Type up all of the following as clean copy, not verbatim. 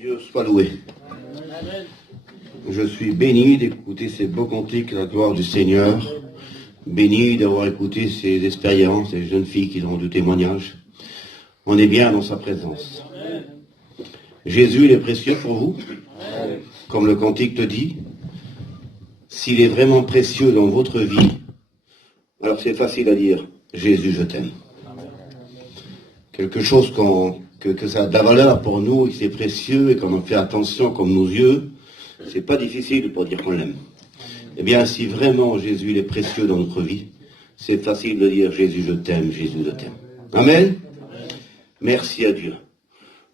Dieu soit loué. Je suis béni d'écouter ces beaux cantiques, la gloire du Seigneur. Béni d'avoir écouté ces expériences, ces jeunes filles qui ont du témoignage. On est bien dans sa présence. Jésus, il est précieux pour vous. Comme le cantique te dit, s'il est vraiment précieux dans votre vie, alors c'est facile à dire, Jésus, je t'aime. Quelque chose que ça a de la valeur pour nous, et que c'est précieux, et qu'on en fait attention comme nos yeux, c'est pas difficile pour dire qu'on l'aime. Eh bien, si vraiment Jésus il est précieux dans notre vie, c'est facile de dire Jésus, je t'aime, Jésus, je t'aime. Amen. Merci à Dieu.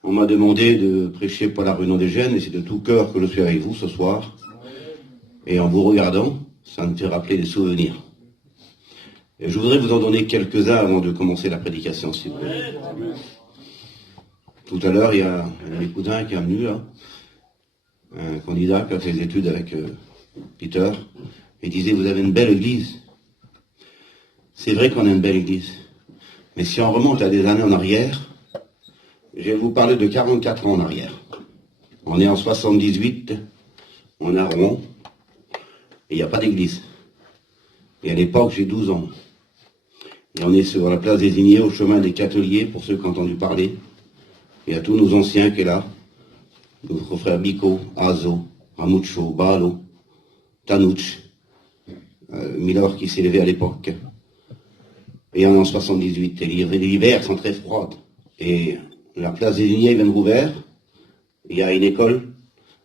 On m'a demandé de prêcher pour la réunion des jeunes, et c'est de tout cœur que je suis avec vous ce soir. Et en vous regardant, ça me fait rappeler des souvenirs. Et je voudrais vous en donner quelques-uns avant de commencer la prédication, s'il vous plaît. Tout à l'heure, il y a un cousin qui est venu, là, un candidat qui a fait des études avec Peter, et disait, vous avez une belle église. C'est vrai qu'on a une belle église. Mais si on remonte à des années en arrière, je vais vous parler de 44 ans en arrière. On est en 78, on est à Rouen, et il n'y a pas d'église. Et à l'époque, j'ai 12 ans. Et on est sur la place désignée au chemin des Cateliers, pour ceux qui ont entendu parler. Il y a tous nos anciens qui sont là. Nos frères Bico, Azo, Ramucho, Balo, Tanuch, Miller qui s'est levé à l'époque. Et on est en 78. Et les hivers sont très froides. Et la place désignée vient de rouvert. Il y a une école.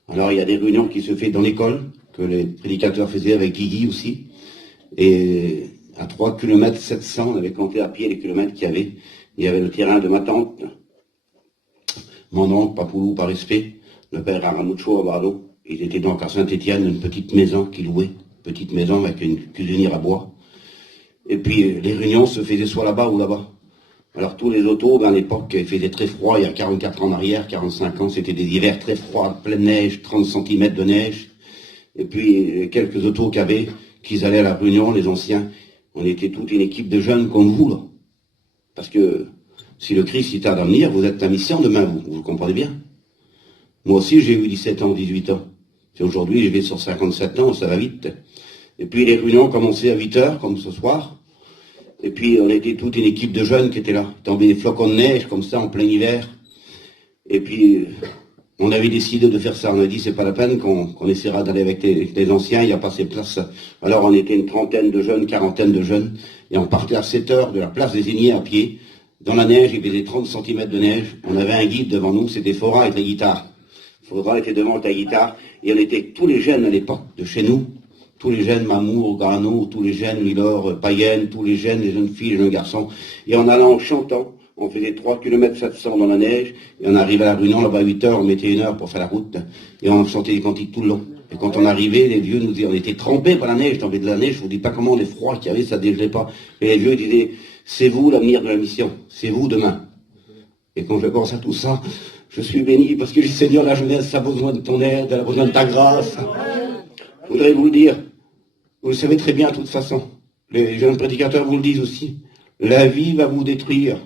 Alors il y a des réunions qui se font dans l'école, que les prédicateurs faisaient avec Guigui aussi. Et à 3 km 700, on avait compté à pied les kilomètres qu'il y avait. Il y avait le terrain de ma tante, mon oncle, Papoulou, par respect, le père Aramucho à Bardo. Ils étaient donc à Saint-Étienne, une petite maison qu'ils louaient, petite maison avec une cuisinière à bois. Et puis les réunions se faisaient soit là-bas ou là-bas. Alors tous les autos, à l'époque, il faisait très froid, il y a 44 ans en arrière, 45 ans, c'était des hivers très froids, pleine neige, 30 cm de neige. Et puis quelques autos qu'ils allaient à la réunion, les anciens, on était toute une équipe de jeunes comme vous, là. Parce que si le Christ est à l'avenir, vous êtes la mission demain, vous comprenez bien. Moi aussi, j'ai eu 17 ans, 18 ans. Et aujourd'hui, je vais sur 57 ans, ça va vite. Et puis les réunions commençaient à 8 heures, comme ce soir. Et puis on était toute une équipe de jeunes qui étaient là. Tombaient des flocons de neige, comme ça, en plein hiver. Et puis on avait décidé de faire ça. On a dit, c'est pas la peine qu'on essaiera d'aller avec les anciens, il n'y a pas assez de place. Alors on était une trentaine de jeunes, quarantaine de jeunes, et on partait à 7 heures de la place désignée à pied. Dans la neige, il faisait 30 cm de neige. On avait un guide devant nous, c'était Fora avec la guitare. Fora était devant avec la guitare, et on était tous les jeunes à l'époque de chez nous, tous les jeunes Mamour, Grano, tous les jeunes Milor, Payenne, tous les jeunes filles, les jeunes garçons, et en allant en chantant, on faisait 3 km 700 dans la neige, et on arrivait à la Réunion, là-bas à 8 heures, on mettait 1 heure pour faire la route, et on chantait des cantiques tout le long. Et quand on arrivait, les vieux nous disaient, on était trempés par la neige, tombés de la neige, je vous dis pas comment les froids qu'il y avait, ça dégelait pas. Et les vieux disaient, c'est vous l'avenir de la mission, c'est vous demain. Et quand je pense à tout ça, je suis béni, parce que le Seigneur, la jeunesse, a besoin de ton aide, elle a besoin de ta grâce. Je voudrais vous le dire, vous le savez très bien de toute façon, les jeunes prédicateurs vous le disent aussi, la vie va vous détruire.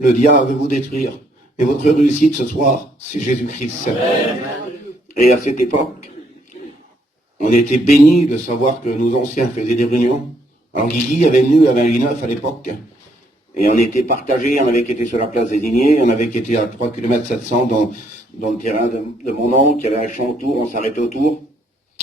Le diable veut vous détruire. Mais votre réussite ce soir, c'est Jésus-Christ. Et à cette époque, on était bénis de savoir que nos anciens faisaient des réunions. Alors Guigui avait venu à 29 à l'époque. Et on était partagés, on avait été sur la place désignée, on avait été à 3 km 700 dans le terrain de mon oncle, il y avait un champ autour, on s'arrêtait autour.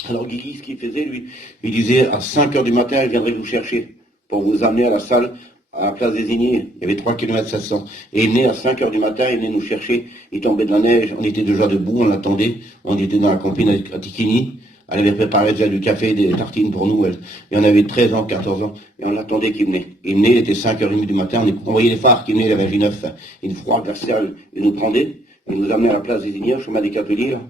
Alors Guigui, ce qu'il faisait, lui, il disait à 5 heures du matin, il viendrait vous chercher pour vous amener à la salle, à la place désignée. Il y avait 3 km 700. Et il venait à 5 heures du matin, il venait nous chercher, il tombait de la neige, on était déjà debout, on l'attendait, on était dans la campagne à Tikini, elle avait préparé déjà du café, des tartines pour nous, elle. Et on avait 13 ans, 14 ans, et on l'attendait qu'il venait. Il venait, il était 5h30 du matin, on voyait les phares qui venaient, il avait J9, une froide glaciale, il nous prendait, il nous amenait à la place désignée, au chemin des Cateliers, là.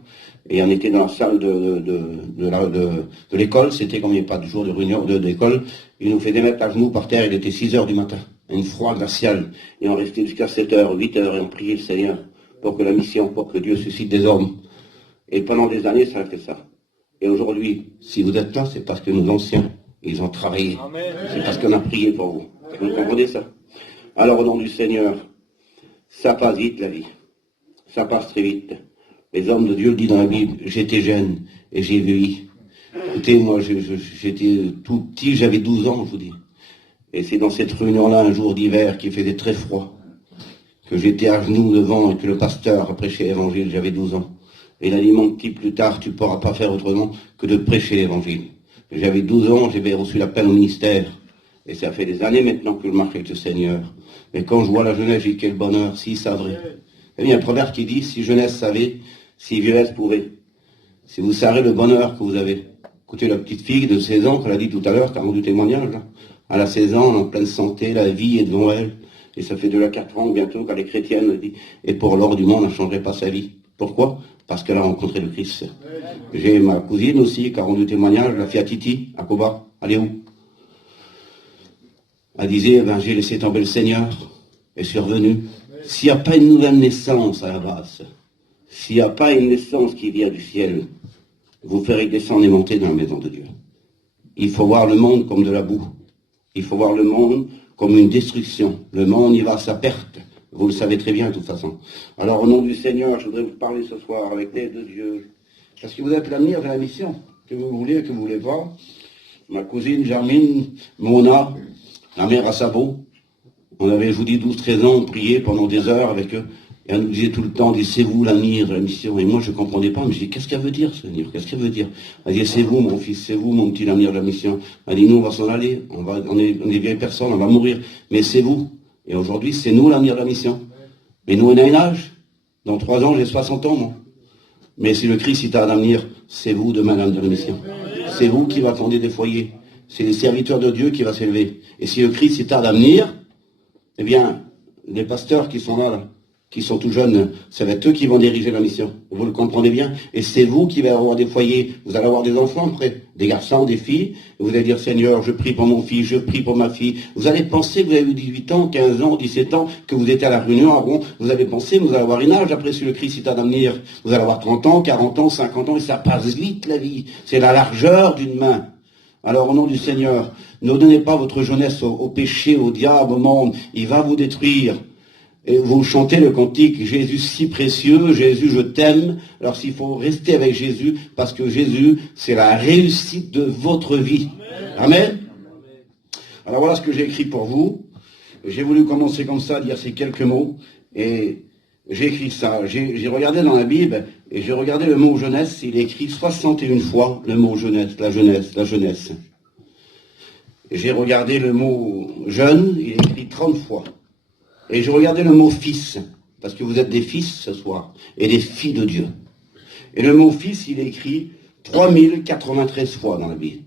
Et on était dans la salle de l'école, c'était comme il n'y avait pas de jour de réunion d'école, il nous faisait mettre à genoux par terre, il était 6 heures du matin, une froide glaciale, et on restait jusqu'à 7 heures, 8 heures, et on priait le Seigneur pour que la mission, pour que Dieu suscite des hommes. Et pendant des années, ça a fait ça. Et aujourd'hui, si vous êtes là, c'est parce que nos anciens, ils ont travaillé. C'est parce qu'on a prié pour vous. Vous comprenez ça? Alors au nom du Seigneur, ça passe vite la vie. Ça passe très vite. Les hommes de Dieu le disent dans la Bible, j'étais jeune et j'ai vieilli. Écoutez, moi, j'étais tout petit, j'avais 12 ans, je vous dis. Et c'est dans cette réunion-là, un jour d'hiver, qui faisait très froid, que j'étais à genoux devant et que le pasteur a prêché l'évangile, j'avais 12 ans. Et il a dit, mon petit, plus tard, tu ne pourras pas faire autrement que de prêcher l'évangile. J'avais 12 ans, j'avais reçu l'appel au ministère. Et ça fait des années maintenant que je marche avec le Seigneur. Et quand je vois la jeunesse, j'ai dit, quel bonheur, si ça vrai. Il y a un proverbe qui dit, si jeunesse savait, si vieillesse pouvait. Si vous savez le bonheur que vous avez. Écoutez, la petite fille de 16 ans, qu'elle a dit tout à l'heure, qui a rendu témoignage, là. Elle a 16 ans, en pleine santé, la vie est devant elle. Et ça fait déjà 4 ans bientôt qu'elle est chrétienne, elle dit. Et pour l'or du monde, elle ne changerait pas sa vie. Pourquoi? Parce qu'elle a rencontré le Christ. J'ai ma cousine aussi, qui a rendu témoignage, la fille à Titi, à Koba. Elle est où? Elle disait, j'ai laissé tomber le Seigneur, et je suis revenu. S'il n'y a pas une nouvelle naissance à la base, s'il n'y a pas une naissance qui vient du ciel, vous ferez descendre et monter dans la maison de Dieu. Il faut voir le monde comme de la boue. Il faut voir le monde comme une destruction. Le monde y va à sa perte. Vous le savez très bien de toute façon. Alors au nom du Seigneur, je voudrais vous parler ce soir avec l'aide de Dieu. Parce que vous êtes l'avenir de la mission. Que vous voulez, que vous ne voulez pas. Ma cousine Germine, Mona, la mère à Sabot, on avait, je vous dis, 12-13 ans, on priait pendant des heures avec eux. Et elle nous disait tout le temps, c'est vous l'avenir de la mission. Et moi, je ne comprenais pas, mais je dis, qu'est-ce qu'elle veut dire, ce l'avenir? Qu'est-ce qu'elle veut dire? Elle dit, c'est vous, mon fils, c'est vous, mon petit l'avenir de la mission. Elle dit, nous, on va s'en aller, on est vieilles personnes, on va mourir, mais c'est vous. Et aujourd'hui, c'est nous l'avenir de la mission. Mais nous, on a un âge. Dans 3 ans, j'ai 60 ans, moi. Mais si le Christ est à l'avenir, c'est vous demain l'avenir de la mission. C'est vous qui va fonder des foyers. C'est les serviteurs de Dieu qui va s'élever. Et si le Christ est à l'avenir, eh bien, les pasteurs qui sont là, qui sont tout jeunes, ça va être eux qui vont diriger la mission. Vous le comprenez bien. Et c'est vous qui allez avoir des foyers. Vous allez avoir des enfants après, des garçons, des filles. Et vous allez dire, Seigneur, je prie pour mon fils, je prie pour ma fille. Vous allez penser que vous avez eu 18 ans, 15 ans, 17 ans, que vous étiez à la réunion. Ah bon, vous allez penser, vous allez avoir une âge après si le Christ est à l'avenir. Vous allez avoir 30 ans, 40 ans, 50 ans, et ça passe vite la vie. C'est la largeur d'une main. Alors au nom du Seigneur, ne donnez pas votre jeunesse au péché, au diable, au monde. Il va vous détruire. Et vous chantez le cantique, Jésus si précieux, Jésus je t'aime. Alors s'il faut rester avec Jésus, parce que Jésus, c'est la réussite de votre vie. Amen. Alors voilà ce que j'ai écrit pour vous. J'ai voulu commencer comme ça, dire ces quelques mots. Et j'ai écrit ça. J'ai regardé dans la Bible, et j'ai regardé le mot jeunesse. Il est écrit 61 fois le mot jeunesse, la jeunesse, la jeunesse. J'ai regardé le mot jeune, il est écrit 30 fois. Et je regardais le mot fils, parce que vous êtes des fils ce soir, et des filles de Dieu. Et le mot fils, il est écrit 3093 fois dans la Bible.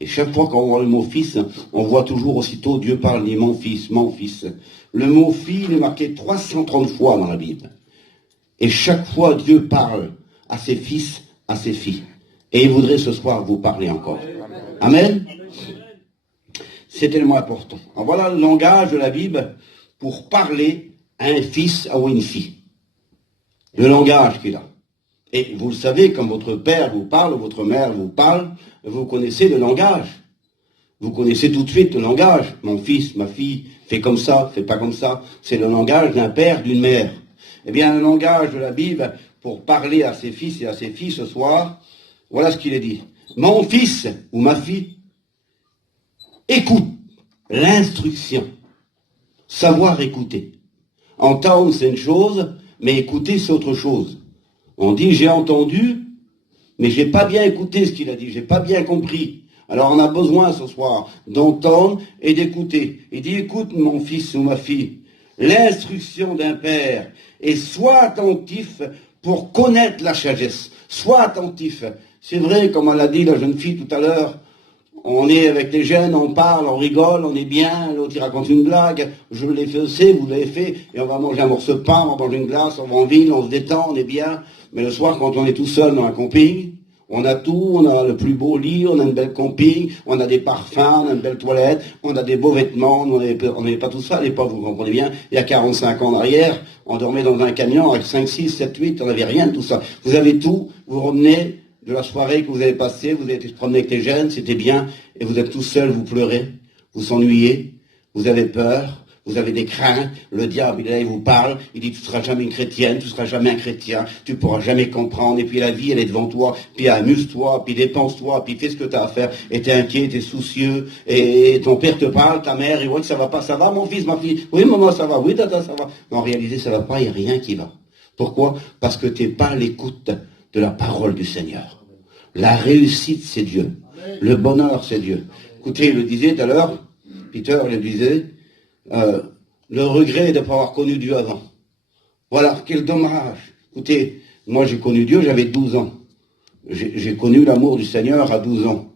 Et chaque fois qu'on voit le mot fils, on voit toujours aussitôt Dieu parle, dit mon fils, mon fils. Le mot fille, il est marqué 330 fois dans la Bible. Et chaque fois, Dieu parle à ses fils, à ses filles. Et il voudrait ce soir vous parler encore. Amen. C'est tellement important. Alors voilà le langage de la Bible pour parler à un fils ou à une fille. Le langage qu'il a. Et vous le savez, quand votre père vous parle, votre mère vous parle, vous connaissez le langage. Vous connaissez tout de suite le langage. Mon fils, ma fille, fais comme ça, fais pas comme ça. C'est le langage d'un père, d'une mère. Eh bien, le langage de la Bible, pour parler à ses fils et à ses filles ce soir, voilà ce qu'il est dit. Mon fils ou ma fille, écoute l'instruction. Savoir écouter. Entendre, c'est une chose, mais écouter, c'est autre chose. On dit, j'ai entendu, mais j'ai pas bien écouté ce qu'il a dit, j'ai pas bien compris. Alors on a besoin ce soir d'entendre et d'écouter. Il dit, écoute mon fils ou ma fille, l'instruction d'un père, et sois attentif pour connaître la sagesse. Sois attentif. C'est vrai, comme on l'a dit la jeune fille tout à l'heure, on est avec les jeunes, on parle, on rigole, on est bien, l'autre il raconte une blague, je l'ai fait aussi, vous l'avez fait, et on va manger un morceau de pain, on va manger une glace, on va en ville, on se détend, on est bien. Mais le soir, quand on est tout seul dans un camping, on a tout, on a le plus beau lit, on a une belle camping, on a des parfums, on a une belle toilette, on a des beaux vêtements, on n'avait pas tout ça à l'époque, vous comprenez bien, il y a 45 ans en arrière, on dormait dans un camion avec 5, 6, 7, 8, on n'avait rien de tout ça. Vous avez tout, vous revenez de la soirée que vous avez passée, vous avez été se promener avec les jeunes, c'était bien, et vous êtes tout seul, vous pleurez, vous s'ennuyez, vous avez peur, Vous avez des craintes, le diable, il vous parle, il dit, tu ne seras jamais une chrétienne, tu ne seras jamais un chrétien, tu ne pourras jamais comprendre, et puis la vie, elle est devant toi, puis amuse-toi, puis dépense-toi, puis fais ce que tu as à faire, et tu es inquiet, tu es soucieux, et ton père te parle, ta mère, il voit que ça va pas, ça va mon fils, ma fille, oui maman, ça va, oui tata, ça va. Mais en réalité, ça va pas, il n'y a rien qui va. Pourquoi? Parce que tu n'es pas à l'écoute de la parole du Seigneur. La réussite, c'est Dieu. Le bonheur, c'est Dieu. Écoutez, il le disait tout à l'heure, Peter le disait, le regret de ne pas avoir connu Dieu avant. Voilà, quel dommage. Écoutez, moi j'ai connu Dieu, j'avais 12 ans. J'ai connu l'amour du Seigneur à 12 ans.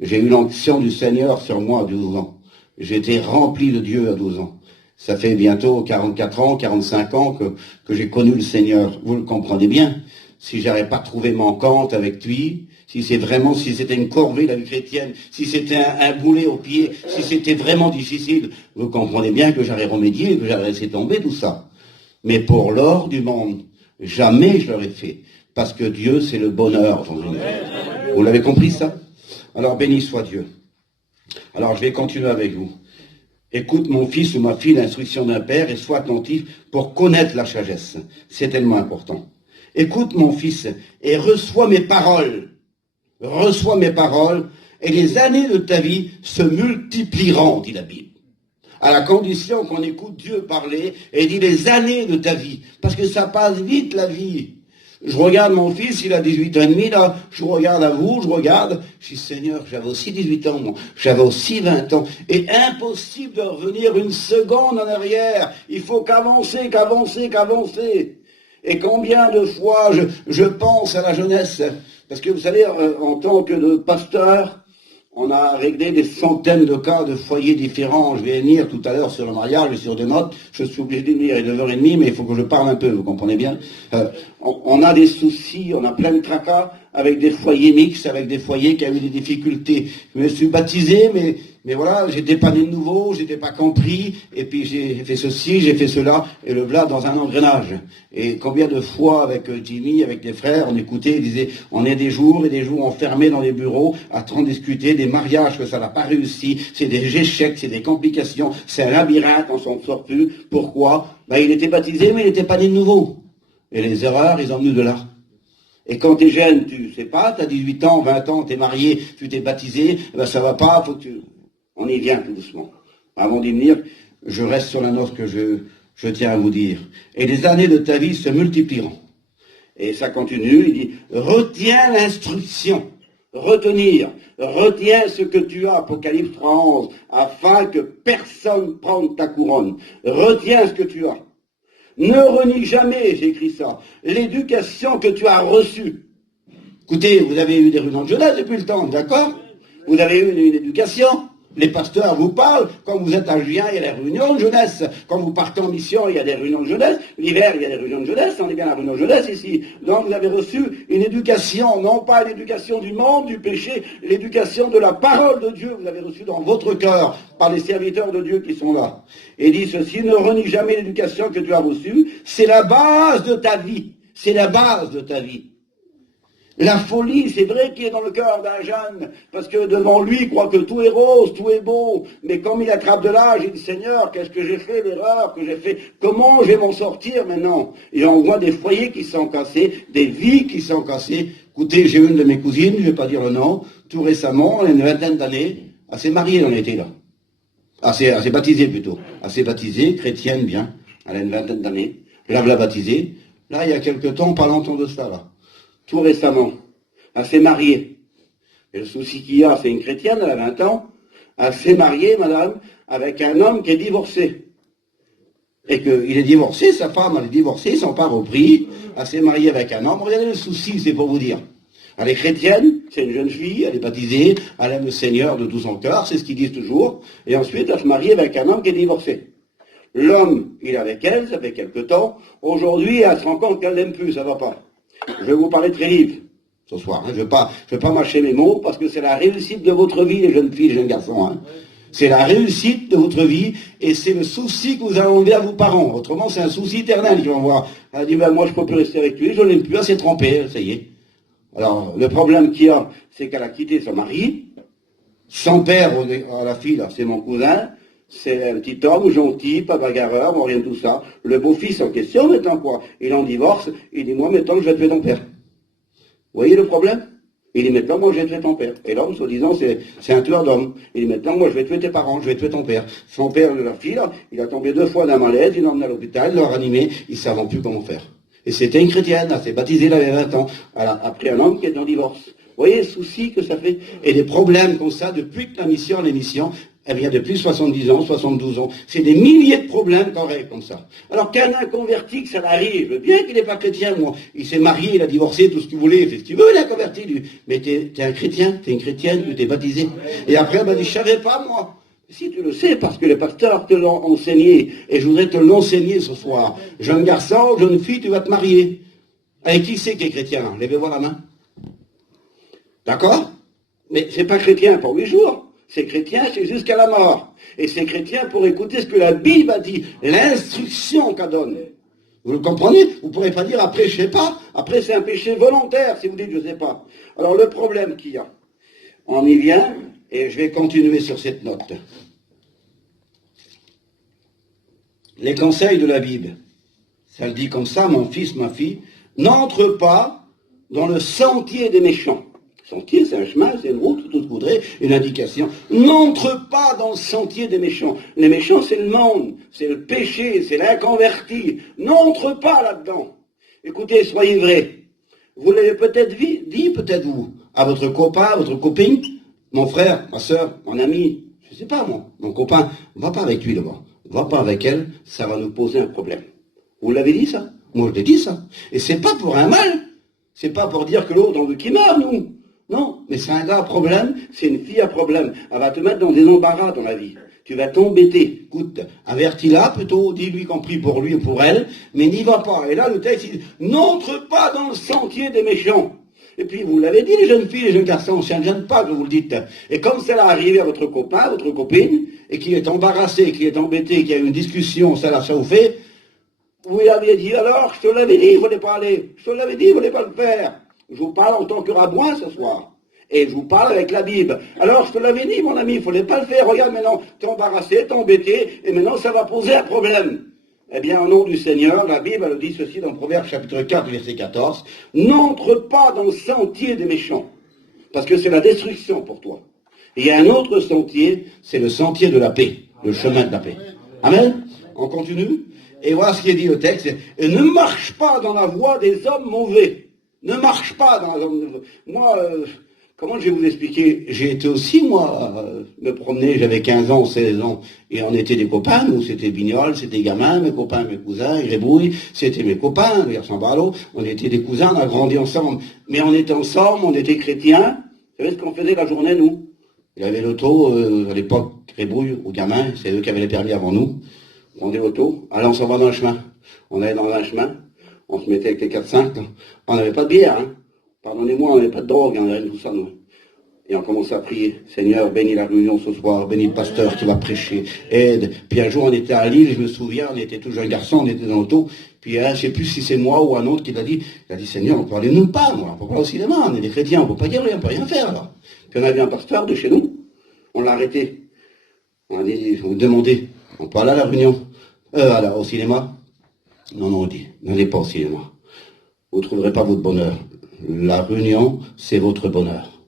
J'ai eu l'onction du Seigneur sur moi à 12 ans. J'ai été rempli de Dieu à 12 ans. Ça fait bientôt 44 ans, 45 ans que j'ai connu le Seigneur. Vous le comprenez bien. Si j'avais pas trouvé manquante avec lui, si c'était une corvée la vie chrétienne, si c'était un boulet au pied, si c'était vraiment difficile, vous comprenez bien que j'aurais remédié, que j'aurais laissé tomber tout ça. Mais pour l'or du monde, jamais je l'aurais fait. Parce que Dieu, c'est le bonheur dans une vie. Vous l'avez compris ça? Alors béni soit Dieu. Alors je vais continuer avec vous. Écoute mon fils ou ma fille l'instruction d'un père et sois attentif pour connaître la sagesse. C'est tellement important. Écoute mon fils et reçois mes paroles. Reçois mes paroles et les années de ta vie se multiplieront, dit la Bible. À la condition qu'on écoute Dieu parler et dit les années de ta vie. Parce que ça passe vite la vie. Je regarde mon fils, il a 18 ans et demi, là, je regarde à vous, je dis Seigneur, j'avais aussi 18 ans, moi, j'avais aussi 20 ans, et impossible de revenir une seconde en arrière, il faut qu'avancer. Et combien de fois je pense à la jeunesse, parce que vous savez, en tant que pasteur, on a réglé des centaines de cas de foyers différents. Je vais venir tout à l'heure sur le mariage et sur des notes. Je suis obligé de venir à 9h30, mais il faut que je parle un peu, vous comprenez bien. On a des soucis, on a plein de tracas avec des foyers mixtes, avec des foyers qui ont eu des difficultés. Je me suis baptisé, mais voilà, j'étais pas né de nouveau, j'étais pas compris, et puis j'ai fait ceci, j'ai fait cela, et le voilà dans un engrenage. Et combien de fois avec Jimmy, avec les frères, on écoutait, ils disaient, on est des jours et des jours enfermés dans les bureaux, à trop discuter des mariages, que ça n'a pas réussi, c'est des échecs, c'est des complications, c'est un labyrinthe, on s'en sort plus. Pourquoi? Il était baptisé, mais il n'était pas né de nouveau. Et les erreurs, ils ont venu de là. Et quand t'es jeune, tu sais pas, t'as 18 ans, 20 ans, t'es marié, tu t'es baptisé, ça va pas, faut que tu... On y vient tout doucement. Avant d'y venir, je reste sur la note que je tiens à vous dire. Et les années de ta vie se multiplieront. Et ça continue, il dit, retiens l'instruction. Retenir, retiens ce que tu as, Apocalypse 3:11, afin que personne prenne ta couronne. Retiens ce que tu as. Ne renie jamais, j'écris ça, l'éducation que tu as reçue. Écoutez, vous avez eu des réunions de jeunesse depuis le temps, d'accord? Vous avez eu une éducation. Les pasteurs vous parlent. Quand vous êtes à juin, il y a des réunions de jeunesse. Quand vous partez en mission, il y a des réunions de jeunesse. L'hiver, il y a des réunions de jeunesse. On est bien à la réunion de jeunesse ici. Donc vous avez reçu une éducation, non pas l'éducation du monde, du péché, l'éducation de la parole de Dieu. Vous avez reçu dans votre cœur par les serviteurs de Dieu qui sont là. Et dit ceci, ne renie jamais l'éducation que tu as reçue. C'est la base de ta vie. C'est la base de ta vie. La folie, c'est vrai qu'il est dans le cœur d'un jeune, parce que devant lui, il croit que tout est rose, tout est beau, mais comme il attrape de l'âge, il dit, Seigneur, qu'est-ce que j'ai fait, l'erreur que j'ai fait, comment je vais m'en sortir maintenant? Et on voit des foyers qui sont cassés, des vies qui sont cassées. Écoutez, j'ai une de mes cousines, je ne vais pas dire le nom, tout récemment, elle a une vingtaine d'années, elle s'est mariée, on était là. Elle s'est baptisée plutôt. Elle s'est baptisée, chrétienne bien, elle a une vingtaine d'années, là, vous la baptisée. Là, il y a quelque temps, pas longtemps de ça, là. Tout récemment, elle s'est mariée. Et le souci qu'il y a, c'est une chrétienne, elle a 20 ans, elle s'est mariée, madame, avec un homme qui est divorcé. Et qu'il est divorcé, sa femme, elle est divorcée, ils ne sont pas repris, elle s'est mariée avec un homme. Regardez le souci, c'est pour vous dire. Elle est chrétienne, c'est une jeune fille, elle est baptisée, elle aime le Seigneur de tout son cœur, c'est ce qu'ils disent toujours. Et ensuite, elle se marie avec un homme qui est divorcé. L'homme, il est avec elle, ça fait quelque temps. Aujourd'hui, elle se rend compte qu'elle l'aime plus, ça va pas. Je vais vous parler très vite ce soir. Je ne vais pas mâcher mes mots parce que c'est la réussite de votre vie, les jeunes filles, les jeunes garçons. Hein. C'est la réussite de votre vie et c'est le souci que vous avez enlevé à vos parents. Autrement, c'est un souci éternel qu'ils vont voir. Elle dit, moi, je ne peux plus rester avec lui, je ne l'aime plus, elle s'est trompée, ça y est. Alors, le problème qu'il y a, c'est qu'elle a quitté son mari, son père à la fille, là, c'est mon cousin, C'est un petit homme gentil, pas bagarreur, bon, rien de tout ça. Le beau-fils en question, maintenant quoi, il en divorce, il dit, moi maintenant je vais tuer ton père. Vous voyez le problème? Il dit, maintenant moi je vais tuer ton père. Et l'homme, soi-disant, c'est un tueur d'homme. Il dit, maintenant moi je vais tuer tes parents, je vais tuer ton père. Son père, leur fille, là, il a tombé 2 fois d'un malaise, il l'a emmené à l'hôpital, il l'a ranimé, ils ne savent plus comment faire. Et c'était une chrétienne, elle s'est baptisée, elle avait 20 ans. Voilà, après un homme qui est en divorce. Vous voyez le souci que ça fait? Et des problèmes comme ça, depuis que l'émission, elle vient depuis 70 ans, 72 ans. C'est des milliers de problèmes qu'on règle comme ça. Alors qu'un inconverti, que ça arrive, bien qu'il n'est pas chrétien, moi, il s'est marié, il a divorcé, tout ce qu'il voulait, il fait ce qu'il veut, il a converti, lui. Mais t'es un chrétien, t'es une chrétienne, tu t'es baptisé. Et après, elle m'a dit, je savais pas, moi. Si tu le sais, parce que les pasteurs te l'ont enseigné, et je voudrais te l'enseigner ce soir. Jeune garçon, jeune fille, tu vas te marier. Avec qui c'est qui est chrétien? Levez-moi la main. D'accord? Mais c'est pas chrétien pour 8 jours. C'est chrétien, c'est jusqu'à la mort. Et c'est chrétien pour écouter ce que la Bible a dit, l'instruction qu'elle donne. Vous le comprenez? Vous ne pourrez pas dire après, je sais pas. Après, c'est un péché volontaire si vous dites, je sais pas. Alors, le problème qu'il y a, on y vient, et je vais continuer sur cette note. Les conseils de la Bible. Ça le dit comme ça, mon fils, ma fille, n'entre pas dans le sentier des méchants. Sentier, c'est un chemin, c'est une route, tout ce que vous voudrez, une indication. N'entre pas dans le sentier des méchants. Les méchants, c'est le monde, c'est le péché, c'est l'inconverti. N'entre pas là-dedans. Écoutez, soyez vrais. Vous l'avez peut-être dit, peut-être vous, à votre copain, à votre copine, mon frère, ma soeur, mon ami, je ne sais pas moi, mon copain, va pas avec lui d'abord. Va pas avec elle, ça va nous poser un problème. Vous l'avez dit ça? Moi je l'ai dit ça. Et c'est pas pour un mal. C'est pas pour dire que l'autre, on veut qu'il meure, nous. Non, mais c'est un gars à problème, c'est une fille à problème. Elle va te mettre dans des embarras dans la vie. Tu vas t'embêter. Écoute, avertis-la plutôt, dis-lui qu'on prie pour lui ou pour elle, mais n'y va pas. Et là, le texte, il dit, n'entre pas dans le sentier des méchants. Et puis, vous l'avez dit, les jeunes filles, les jeunes garçons, ça ne gêne pas que vous le dites. Et comme ça l'a arrivé à votre copain, votre copine, et qu'il est embarrassé, qu'il est embêté, qu'il y a eu une discussion, ça vous fait, vous lui aviez dit, alors, je te l'avais dit, il ne fallait pas aller. Je te l'avais dit, il ne fallait pas le faire. Je vous parle en tant que rabbin ce soir. Et je vous parle avec la Bible. Alors, je te l'avais dit, mon ami, il ne fallait pas le faire. Regarde maintenant, t'es embarrassé, t'es embêté, et maintenant ça va poser un problème. Eh bien, au nom du Seigneur, la Bible elle dit ceci dans Proverbe chapitre 4, verset 14. N'entre pas dans le sentier des méchants, parce que c'est la destruction pour toi. Et il y a un autre sentier, c'est le sentier de la paix, le chemin de la paix. Amen. On continue. Et voilà ce qui est dit au texte. Et ne marche pas dans la voie des hommes mauvais. Ne marche pas dans la zone. Moi, comment je vais vous expliquer? J'ai été aussi, moi, me promener, j'avais 15 ans, 16 ans, et on était des copains, nous, c'était Bignol, c'était gamins, mes copains, mes cousins, Grébouille, c'était mes copains, Garçon Barlow, on était des cousins, on a grandi ensemble. Mais on était ensemble, on était chrétiens. Vous savez ce qu'on faisait la journée, nous? Il y avait l'auto, à l'époque, Grébouille, aux gamins, c'est eux qui avaient les permis avant nous. On prenait l'auto, allez, on s'en va dans le chemin. On allait dans un chemin. On se mettait avec les 4-5, on n'avait pas de bière, hein. Pardonnez-moi, on n'avait pas de drogue, on n'avait tout ça, non. Et on commençait à prier, Seigneur, bénis la réunion ce soir, bénis le pasteur qui va prêcher, aide. Puis un jour, on était à Lille, je me souviens, on était tous un garçon, on était dans l'auto, puis je ne sais plus si c'est moi ou un autre qui l'a dit, il a dit, Seigneur, on peut aller nous pas, moi, on peut pas au cinéma, on est des chrétiens, on peut pas dire rien, on peut rien faire, là. Puis on avait un pasteur de chez nous, on l'a arrêté. On a dit, on demandait, on peut aller à la réunion, au cinéma. Non, on dit, n'allez pas au cinéma. Vous ne trouverez pas votre bonheur. La réunion, c'est votre bonheur.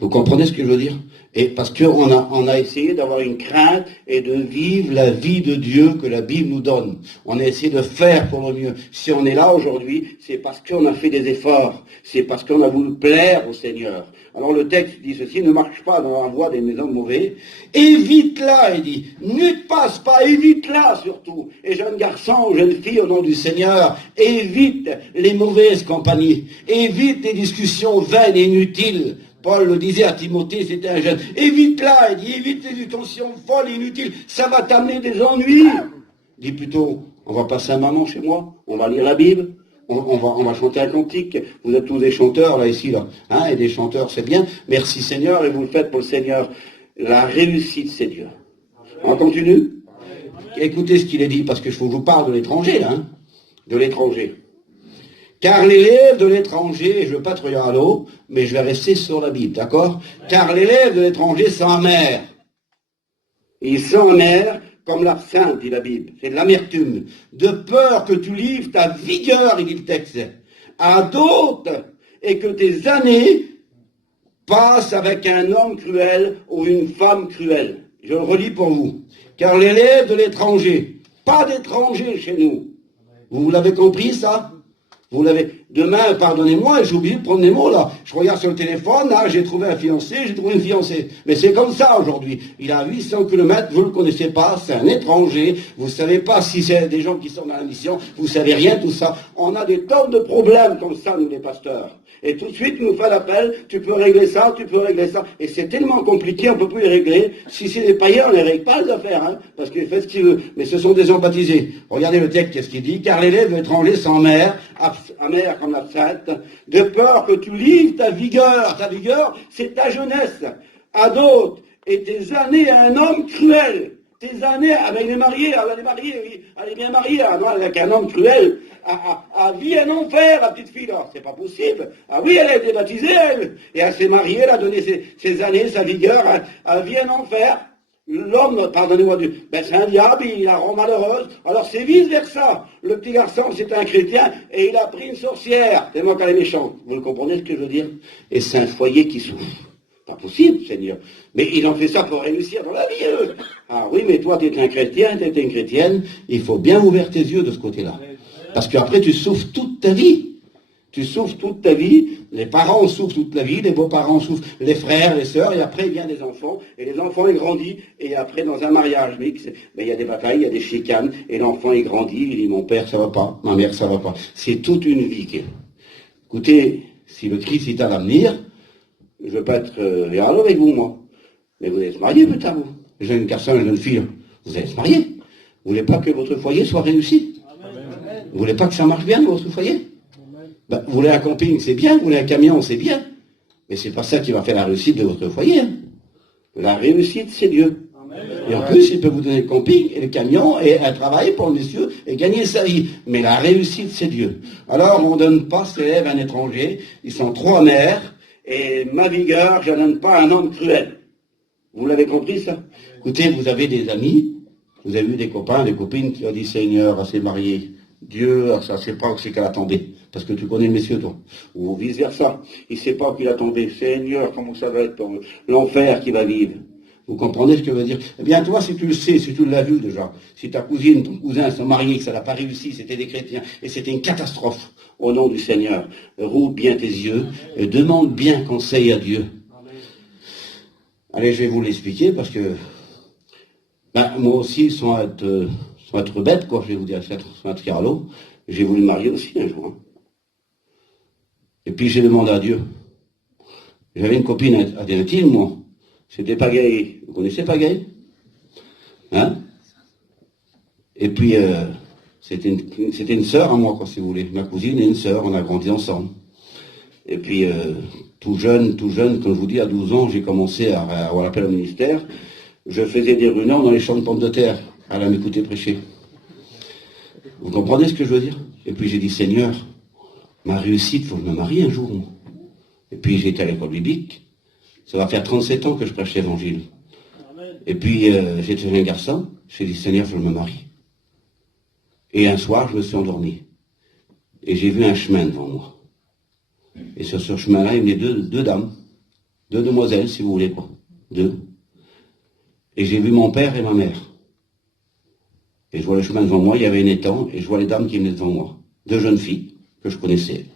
Vous comprenez ce que je veux dire? Et parce qu'on a essayé d'avoir une crainte et de vivre la vie de Dieu que la Bible nous donne. On a essayé de faire pour le mieux. Si on est là aujourd'hui, c'est parce qu'on a fait des efforts. C'est parce qu'on a voulu plaire au Seigneur. Alors le texte dit ceci, ne marche pas dans la voie des maisons mauvais. Évite-la, il dit. Ne passe pas, évite-la surtout. Et jeunes garçons, jeunes filles, au nom du Seigneur, évite les mauvaises compagnies. Évite les discussions vaines et inutiles. Paul le disait à Timothée, c'était un jeune. Évite-la, il dit, évite les discussions folles et inutiles. Ça va t'amener des ennuis. Il dit plutôt, on va passer un moment chez moi, on va lire la Bible. On va chanter un cantique. Vous êtes tous des chanteurs, là, ici, là. Hein, et des chanteurs, c'est bien. Merci Seigneur, et vous le faites pour le Seigneur. La réussite, c'est Dieu. On continue? Écoutez ce qu'il est dit, parce que je vous parle de l'étranger, là. Hein, de l'étranger. Car l'élève de l'étranger, je ne veux pas trop à l'eau, mais je vais rester sur la Bible, d'accord? Car l'élève de l'étranger, c'est sa mère. Ils sont amers comme l'absinthe, dit la Bible. C'est de l'amertume. De peur que tu livres ta vigueur, il dit le texte, à d'autres, et que tes années passent avec un homme cruel ou une femme cruelle. Je le relis pour vous. Car l'élève de l'étranger, pas d'étranger chez nous. Vous l'avez compris, ça? Vous l'avez. Demain, pardonnez-moi, j'ai oublié de prendre les mots là. Je regarde sur le téléphone, là, j'ai trouvé un fiancé, j'ai trouvé une fiancée. Mais c'est comme ça aujourd'hui. Il a 800 km, vous ne le connaissez pas, c'est un étranger. Vous ne savez pas si c'est des gens qui sont dans la mission, vous ne savez rien, tout ça. On a des tonnes de problèmes comme ça, nous les pasteurs. Et tout de suite, nous fait l'appel, tu peux régler ça, tu peux régler ça. Et c'est tellement compliqué, on ne peut plus les régler. Si c'est des païens, on ne les règle pas les affaires, hein, parce qu'il fait ce qu'il veut. Mais ce sont des gens baptisés. Regardez le texte, qu'est-ce qu'il dit? Car l'élève étranger sans mère, amère comme l'absinthe, de peur que tu livres ta vigueur. Ta vigueur, c'est ta jeunesse à d'autres, et tes années à un homme cruel. Tes années avec les mariés, elle est bien mariée, avec un homme cruel, à vie en enfer, la petite fille là, c'est pas possible. Ah oui, elle a été baptisée, elle, et elle s'est mariée, elle a donné ses années, sa vigueur, à vie en enfer. L'homme, pardonnez-moi, c'est un diable, il la rend malheureuse, alors c'est vice-versa. Le petit garçon, c'est un chrétien, et il a pris une sorcière, tellement qu'elle est méchante. Vous comprenez ce que je veux dire? Et c'est un foyer qui souffre. Pas possible, Seigneur. Mais il en fait ça pour réussir dans la vie, eux. Ah oui, mais toi, tu es un chrétien, tu es une chrétienne, il faut bien ouvrir tes yeux de ce côté-là. Parce qu'après, tu souffres toute ta vie. Tu souffres toute ta vie, les parents souffrent toute la vie, les beaux-parents souffrent, les frères, les sœurs, et après, il vient des enfants, et les enfants, ils grandissent, et après, dans un mariage mixte, il y a des batailles, il y a des chicanes, et l'enfant, il grandit, il dit, mon père, ça va pas, ma mère, ça va pas. C'est toute une vie. Écoutez, si le Christ est à l'avenir, je ne veux pas être réalo avec vous, moi. Mais vous allez se marier plus tard, vous. Les jeunes garçons, les jeunes filles, vous allez se marier. Vous voulez pas que votre foyer soit réussi? Amen. Vous voulez pas que ça marche bien, votre foyer? Ben, vous voulez un camping, c'est bien. Vous voulez un camion, c'est bien. Mais c'est pas ça qui va faire la réussite de votre foyer. Hein. La réussite, c'est Dieu. Amen. Et en plus, il peut vous donner le camping et le camion et un travail pour le monsieur et gagner sa vie. Mais la réussite, c'est Dieu. Alors, on ne donne pas ses élèves à un étranger. Ils sont trop amers. Et ma vigueur, je ne donne pas à un homme cruel. Vous l'avez compris, ça? Écoutez, vous avez des amis, vous avez eu des copains, des copines qui ont dit, Seigneur, elle s'est mariée. Dieu, ça ne sait pas où c'est qu'elle a tombé. Parce que tu connais le messieurs, toi. Ou vice-versa. Il ne sait pas où il a tombé. Seigneur, comment ça va être l'enfer qu'il va vivre. Vous comprenez ce que je veux dire? Eh bien, toi, si tu le sais, si tu l'as vu déjà, si ta cousine, ton cousin sont mariés, que ça n'a pas réussi, c'était des chrétiens, et c'était une catastrophe, au nom du Seigneur, rouvre bien tes yeux, et demande bien conseil à Dieu. Allez, je vais vous l'expliquer, parce que, moi aussi, sans être bête, quoi, je vais vous dire, sans être carlo, j'ai voulu me marier aussi un jour. Hein. Et puis, j'ai demandé à Dieu. J'avais une copine à des intimes, moi. C'était Pagaille. Vous connaissez Pagaille? Hein? Et puis, c'était une sœur à moi, quoi, si vous voulez. Ma cousine et une sœur, on a grandi ensemble. Et puis, tout jeune, comme je vous dis, à 12 ans, j'ai commencé à avoir l'appel au ministère. Je faisais des réunions dans les champs de pommes de terre, à la m'écouter prêcher. Vous comprenez ce que je veux dire? Et puis j'ai dit, Seigneur, ma réussite, il faut que je me marie un jour. Moi. Et puis j'ai été à l'école biblique. Ça va faire 37 ans que je prêche l'évangile. Et puis j'étais un garçon, j'ai dit, Seigneur, je me marie. Et un soir, je me suis endormi. Et j'ai vu un chemin devant moi. Et sur ce chemin-là, il y avait deux dames. Deux demoiselles, si vous voulez, quoi. Deux. Et j'ai vu mon père et ma mère. Et je vois le chemin devant moi, il y avait un étang, et je vois les dames qui venaient devant moi. Deux jeunes filles que je connaissais.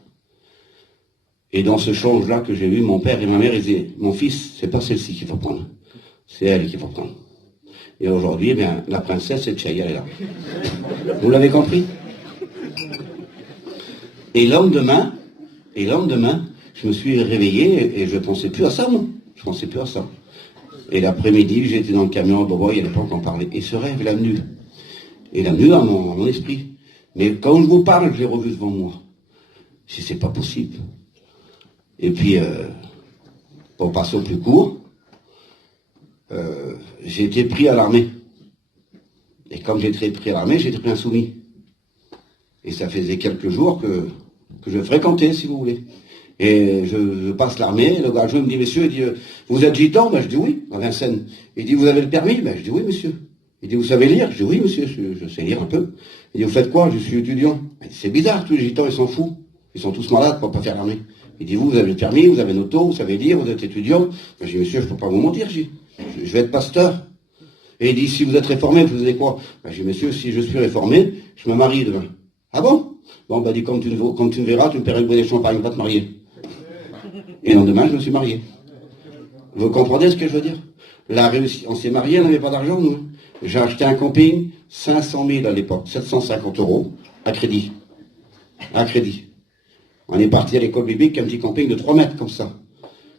Et dans ce change-là que j'ai vu, mon père et ma mère, ils disaient, mon fils, c'est pas celle-ci qu'il faut prendre. C'est elle qu'il faut prendre. Et aujourd'hui, eh bien, la princesse, c'est Tchaïa, elle est là. Vous l'avez compris? Et le lendemain, je me suis réveillé et je ne pensais plus à ça, moi. Je ne pensais plus à ça. Et l'après-midi, j'étais dans le camion, Bobo, il n'y avait pas encore parlé. Et ce rêve, il est venu. Il est venu à mon esprit. Mais quand je vous parle, je l'ai revu devant moi. Je dis, c'est pas possible. Et puis, pour passer au plus court, j'ai été pris à l'armée. Et comme j'ai été pris à l'armée, j'ai été pris insoumis. Et ça faisait quelques jours que je fréquentais, si vous voulez. Et je passe l'armée, le gars me dit, monsieur, il dit, vous êtes gitan? Ben, je dis oui, à Vincennes. Il dit, vous avez le permis? Ben, je dis oui, monsieur. Il dit, vous savez lire? Je dis oui, monsieur, je sais lire un peu. Il dit, vous faites quoi? Je suis étudiant. Ben, c'est bizarre, tous les gitans, ils s'en foutent. Ils sont tous malades pour pas faire l'armée. Il dit, vous avez le permis, vous avez une auto, vous savez lire, vous êtes étudiant. Ben, je dis, monsieur, je peux pas vous mentir, je vais être pasteur. Et il dit, si vous êtes réformé, vous faisiez quoi? Ben, je dis, monsieur, si je suis réformé, je me marie demain. Ah bon? Bon, ben, dit, comme tu me verras, tu me paieras une bouteille de champagne, va te marier. Et le lendemain, je me suis marié. Vous comprenez ce que je veux dire? La réussite. On s'est marié, on n'avait pas d'argent, nous. J'ai acheté un camping, 500 000 à l'époque, 750 € à crédit. À crédit. On est parti à l'école biblique, un petit camping de 3 mètres, comme ça.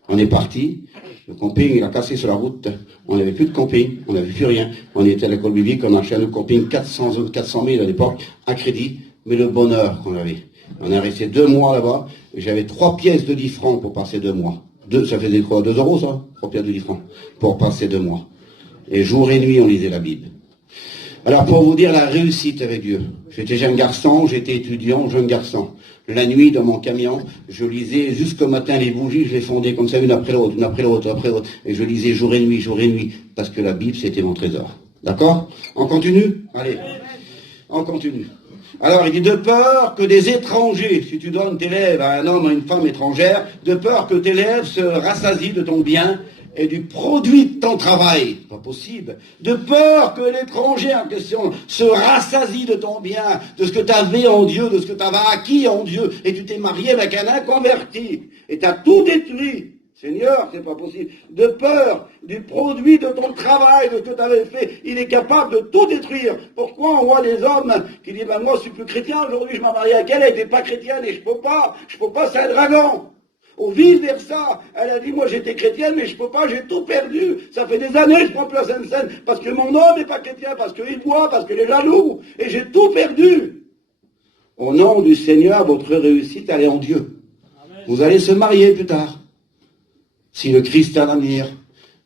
On est parti, le camping, il a cassé sur la route. On n'avait plus de camping, on n'avait plus rien. On était à l'école biblique, on a acheté un camping, 400 000 à l'époque, à crédit, mais le bonheur qu'on avait. On est resté 2 mois là-bas, et j'avais 3 pièces de 10 francs pour passer 2 mois. Ça faisait quoi, 2 € ça? 3 pièces de 10 francs, pour passer 2 mois. Et jour et nuit, on lisait la Bible. Alors, pour vous dire la réussite avec Dieu, j'étais jeune garçon, j'étais étudiant, jeune garçon. La nuit, dans mon camion, je lisais jusqu'au matin les bougies, je les fondais comme ça, une après l'autre, une après l'autre, après l'autre. Et je lisais jour et nuit, parce que la Bible, c'était mon trésor. D'accord? On continue? Allez. On continue. Alors, il dit, de peur que des étrangers, si tu donnes tes lèvres à un homme ou à une femme étrangère, de peur que tes lèvres se rassasient de ton bien et du produit de ton travail. Pas possible. De peur que l'étranger en question se rassasie de ton bien, de ce que tu avais en Dieu, de ce que tu avais acquis en Dieu, et tu t'es marié avec un inconverti, et tu as tout détruit. Seigneur, c'est pas possible. De peur du produit de ton travail, de ce que tu avais fait, il est capable de tout détruire. Pourquoi on voit des hommes qui disent, ben moi je suis plus chrétien, aujourd'hui je m'en marie avec elle, elle n'était pas chrétienne et je peux pas, c'est un dragon. Ou vice versa, elle a dit, moi j'étais chrétienne, mais je peux pas, j'ai tout perdu. Ça fait des années que je prends plus la Sainte Seine, parce que mon homme n'est pas chrétien, parce qu'il boit, parce qu'il est jaloux, et j'ai tout perdu. Au nom du Seigneur, votre réussite, elle est en Dieu. Amen. Vous allez se marier plus tard. Si le Christ a l'avenir.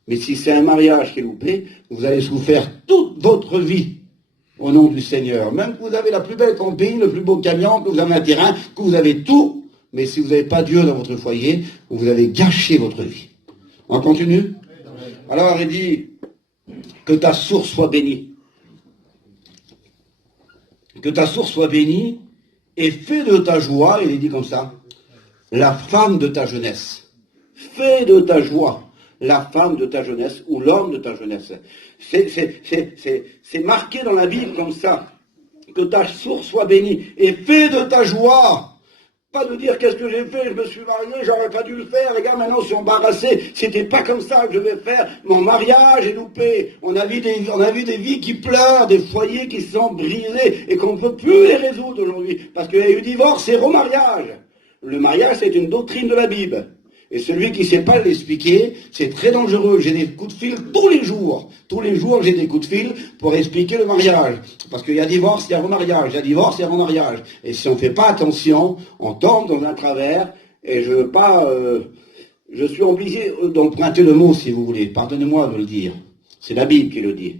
Mais si c'est un mariage qui est loupé, vous allez souffrir toute votre vie au nom du Seigneur. Même que vous avez la plus belle camping, le plus beau camion, que vous avez un terrain, que vous avez tout, mais si vous n'avez pas Dieu dans votre foyer, vous avez gâché votre vie. On continue? Alors il dit que ta source soit bénie. Que ta source soit bénie et fais de ta joie, il est dit comme ça, la femme de ta jeunesse. Fais de ta joie la femme de ta jeunesse ou l'homme de ta jeunesse. C'est marqué dans la Bible comme ça. Que ta source soit bénie. Et fais de ta joie. Pas de dire qu'est-ce que j'ai fait, je me suis marié, j'aurais pas dû le faire, les gars maintenant sont embarrassés. C'était pas comme ça que je vais faire. Mon mariage est loupé. On a vu des vies qui pleurent, des foyers qui sont brisés et qu'on ne peut plus les résoudre aujourd'hui. Parce qu'il y a eu divorce et remariage. Le mariage, c'est une doctrine de la Bible. Et celui qui ne sait pas l'expliquer, c'est très dangereux. J'ai des coups de fil tous les jours. Tous les jours, j'ai des coups de fil pour expliquer le mariage. Parce qu'il y a divorce, il y a remariage. Il y a divorce, il y a remariage. Et si on ne fait pas attention, on tombe dans un travers. Et je veux pas... je suis obligé d'emprunter le mot, si vous voulez. Pardonnez-moi de le dire. C'est la Bible qui le dit.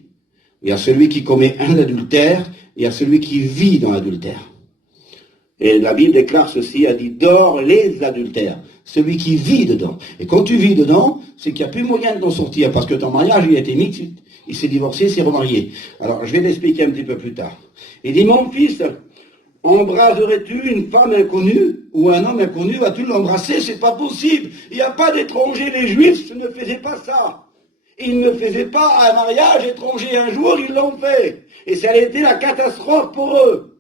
Il y a celui qui commet un adultère, il y a celui qui vit dans l'adultère. Et la Bible déclare ceci, elle dit, dehors les adultères. Celui qui vit dedans. Et quand tu vis dedans, c'est qu'il n'y a plus moyen d'en sortir, parce que ton mariage, il a été mis, il s'est divorcé, il s'est remarié. Alors, je vais l'expliquer un petit peu plus tard. Il dit, mon fils, embraserais-tu une femme inconnue, ou un homme inconnu, vas-tu l'embrasser? C'est pas possible. Il n'y a pas d'étrangers, les Juifs ne faisaient pas ça. Ils ne faisaient pas un mariage étranger. Un jour, ils l'ont fait. Et ça a été la catastrophe pour eux.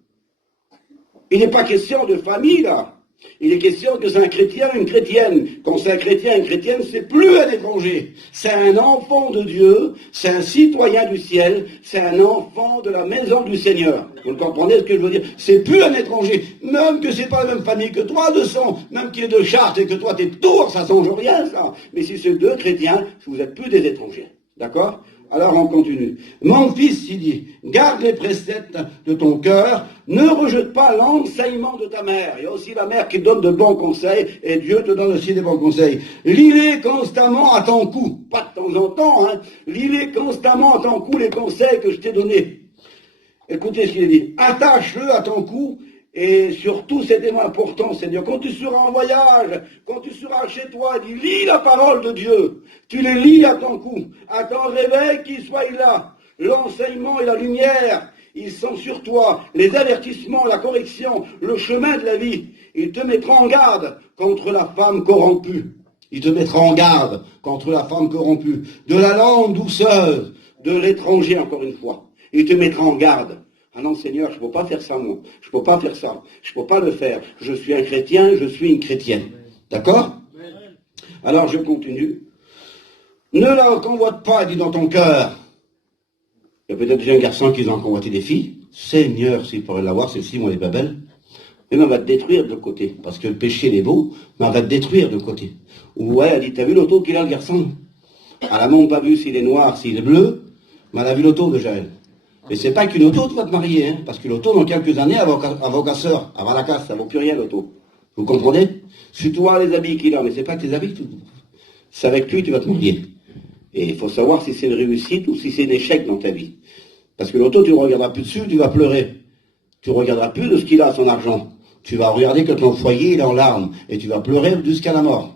Il n'est pas question de famille, là. Il est question que c'est un chrétien, une chrétienne. Quand c'est un chrétien, une chrétienne, c'est plus un étranger. C'est un enfant de Dieu, c'est un citoyen du ciel, c'est un enfant de la maison du Seigneur. Vous comprenez ce que je veux dire? C'est plus un étranger. Même que c'est pas la même famille que toi, de sang, même qu'il est de Chartres et que toi t'es de Tours, ça change rien, ça. Mais si c'est deux chrétiens, vous êtes plus des étrangers. D'accord? Alors on continue. Mon fils, il dit, garde les préceptes de ton cœur, ne rejette pas l'enseignement de ta mère. Il y a aussi la mère qui donne de bons conseils, et Dieu te donne aussi des bons conseils. Lis-les constamment à ton cou, pas de temps en temps, hein. Lis-les constamment à ton cou les conseils que je t'ai donnés. Écoutez ce qu'il dit. Attache-le à ton cou Et surtout, c'est tellement important, Seigneur, quand tu seras en voyage, quand tu seras chez toi, dis, lis la parole de Dieu. Tu les lis à ton cou, à ton réveil, qu'il soit là. L'enseignement et la lumière, ils sont sur toi. Les avertissements, la correction, le chemin de la vie. Il te mettra en garde contre la femme corrompue. Il te mettra en garde contre la femme corrompue. De la langue douceuse, de l'étranger, encore une fois. Il te mettra en garde. Ah non, Seigneur, je ne peux pas faire ça, moi. Je ne peux pas faire ça. Je ne peux pas le faire. Je suis un chrétien, je suis une chrétienne. D'accord? Alors, je continue. Ne la convoite pas, dis dans ton cœur. Il y a peut-être déjà un garçon qui ont convoité des filles. Seigneur, s'il pourrait l'avoir, celle-ci, moi, elle n'est pas belle. Mais on va te détruire de côté. Parce que le péché, il est beau, mais on va te détruire de côté. Ouais, elle dit, t'as vu l'auto qu'il a, le garçon? Elle n'a même pas vu s'il est noir, s'il est bleu, mais elle a vu l'auto déjà, elle. Mais c'est pas qu'une auto, tu vas te marier, hein, parce que l'auto, dans quelques années, elle va au casseur, avant la casse, ça vaut plus rien, l'auto. Vous comprenez? C'est toi les habits qu'il a, mais c'est pas tes habits, c'est avec lui tu vas te marier. Et il faut savoir si c'est une réussite ou si c'est un échec dans ta vie. Parce que l'auto, tu ne regarderas plus dessus, tu vas pleurer. Tu ne regarderas plus de ce qu'il a, son argent. Tu vas regarder que ton foyer, il est en larmes, et tu vas pleurer jusqu'à la mort.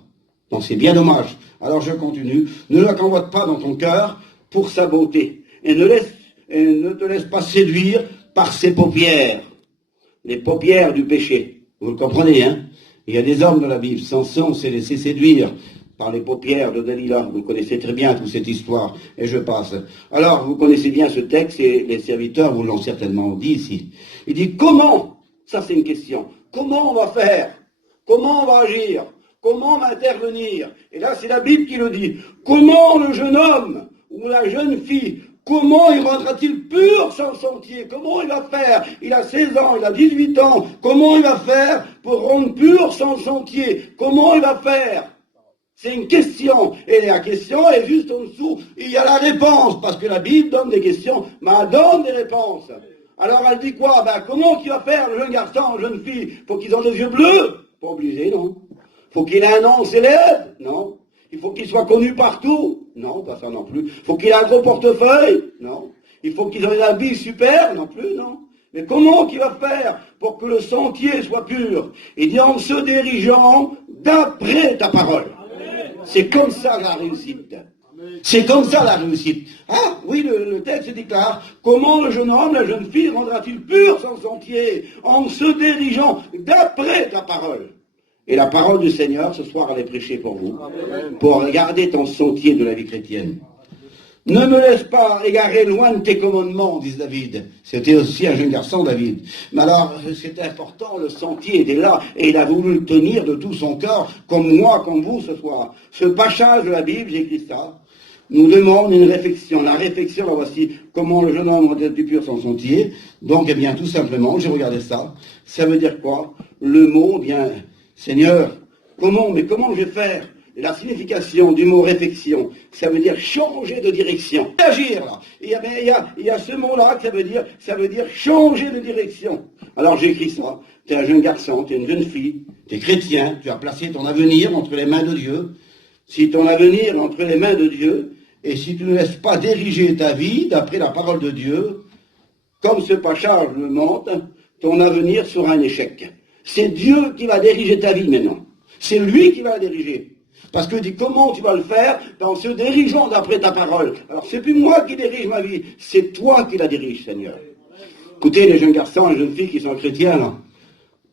Donc c'est bien dommage. Alors je continue. Ne la convoite pas dans ton cœur pour sa beauté. Et ne te laisse pas séduire par ses paupières, les paupières du péché. Vous le comprenez, hein? Il y a des hommes dans la Bible, Samson s'est laissé séduire par les paupières de Dalila. Vous connaissez très bien toute cette histoire, et je passe. Alors, vous connaissez bien ce texte, et les serviteurs vous l'ont certainement dit ici. Il dit, comment? Ça c'est une question. Comment on va faire? Comment on va agir? Comment on va intervenir? Et là, c'est la Bible qui le dit. Comment le jeune homme ou la jeune fille, comment il rendra-t-il pur son sentier? Comment il va faire? Il a 16 ans, il a 18 ans. Comment il va faire pour rendre pur son sentier? Comment il va faire? C'est une question. Et la question est juste en dessous. Il y a la réponse, parce que la Bible donne des questions, mais elle donne des réponses. Alors elle dit quoi? Comment qu'il va faire, le jeune garçon, la jeune fille? Faut qu'ils ont des yeux bleus? Pas obligé, non. Faut qu'il ait un nom célèbre? Non. Il faut qu'il soit connu partout? Non, pas ça non plus. Il faut qu'il ait un gros portefeuille? Non. Il faut qu'il ait un habit super? Non plus, non. Mais comment qu'il va faire pour que le sentier soit pur? Il dit en se dirigeant d'après ta parole. C'est comme ça la réussite. C'est comme ça la réussite. Ah, oui, le texte déclare, comment le jeune homme, la jeune fille rendra-t-il pur son sentier? En se dirigeant d'après ta parole. Et la parole du Seigneur, ce soir, elle est prêchée pour vous, pour garder ton sentier de la vie chrétienne. Ne me laisse pas égarer loin de tes commandements, dit David. C'était aussi un jeune garçon, David. Mais alors, c'était important, le sentier était là, et il a voulu le tenir de tout son cœur, comme moi, comme vous ce soir. Ce passage de la Bible, j'écris ça, nous demande une réflexion. La réflexion, là voici, comment le jeune homme rendait du pur son sentier. Donc, eh bien, tout simplement, j'ai regardé ça. Ça veut dire quoi? Le mot, eh bien, Seigneur, comment je vais faire? La signification du mot réflexion, ça veut dire changer de direction. Agir, là. Il y a ce mot-là que ça veut dire changer de direction. Alors j'écris ça. Tu es un jeune garçon, tu es une jeune fille, tu es chrétien, tu as placé ton avenir entre les mains de Dieu. Si ton avenir est entre les mains de Dieu, et si tu ne laisses pas diriger ta vie d'après la parole de Dieu, comme ce passage le montre, ton avenir sera un échec. C'est Dieu qui va diriger ta vie maintenant. C'est lui qui va la diriger. Parce que dit comment tu vas le faire? En se dirigeant d'après ta parole. Alors c'est plus moi qui dirige ma vie, c'est toi qui la dirige, Seigneur. Écoutez, les jeunes garçons et les jeunes filles qui sont chrétiens, là,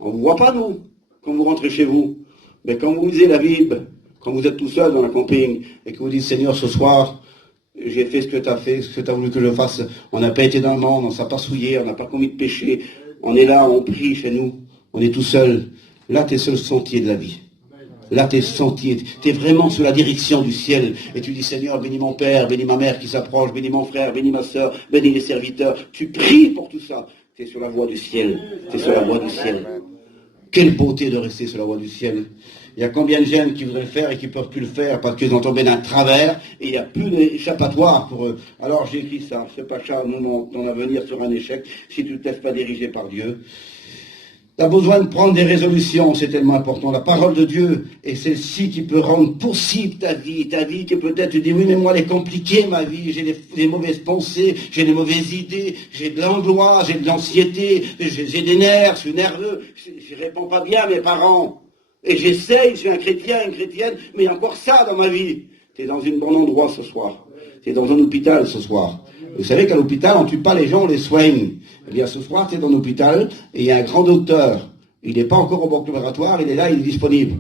on ne vous voit pas, nous, quand vous rentrez chez vous. Mais quand vous lisez la Bible, quand vous êtes tout seul dans la camping, et que vous dites, Seigneur, ce soir, j'ai fait ce que tu as fait, ce que tu as voulu que je fasse. On n'a pas été dans le monde, on ne s'est pas souillé, on n'a pas commis de péché. On est là, on prie chez nous, on est tout seul. Là, tu es sur le sentier de la vie. Là, t'es sentier, t'es vraiment sous la direction du ciel. Et tu dis, Seigneur, bénis mon père, bénis ma mère qui s'approche, bénis mon frère, bénis ma soeur, bénis les serviteurs. Tu pries pour tout ça. T'es sur la voie du ciel. T'es sur la voie du ciel. Quelle beauté de rester sur la voie du ciel. Il y a combien de jeunes qui voudraient le faire et qui ne peuvent plus le faire parce qu'ils ont tombé d'un travers et il n'y a plus d'échappatoire pour eux. Alors j'ai écrit ça. Ce pacha, ton avenir sera un échec si tu ne te laisses pas diriger par Dieu. Tu as besoin de prendre des résolutions, c'est tellement important. La parole de Dieu est celle-ci qui peut rendre possible ta vie qui peut-être tu dis oui mais moi elle est compliquée ma vie, j'ai des mauvaises pensées, j'ai des mauvaises idées, j'ai de l'angoisse, j'ai de l'anxiété, j'ai des nerfs, je suis nerveux, je réponds pas bien à mes parents. Et j'essaye, je suis un chrétien, une chrétienne, mais il y a encore ça dans ma vie. Tu es dans un bon endroit ce soir. Tu es dans un hôpital ce soir. Vous savez qu'à l'hôpital, on ne tue pas les gens, on les soigne. Eh bien, ce soir, tu es dans l'hôpital et il y a un grand docteur. Il n'est pas encore au bloc opératoire, il est là, il est disponible.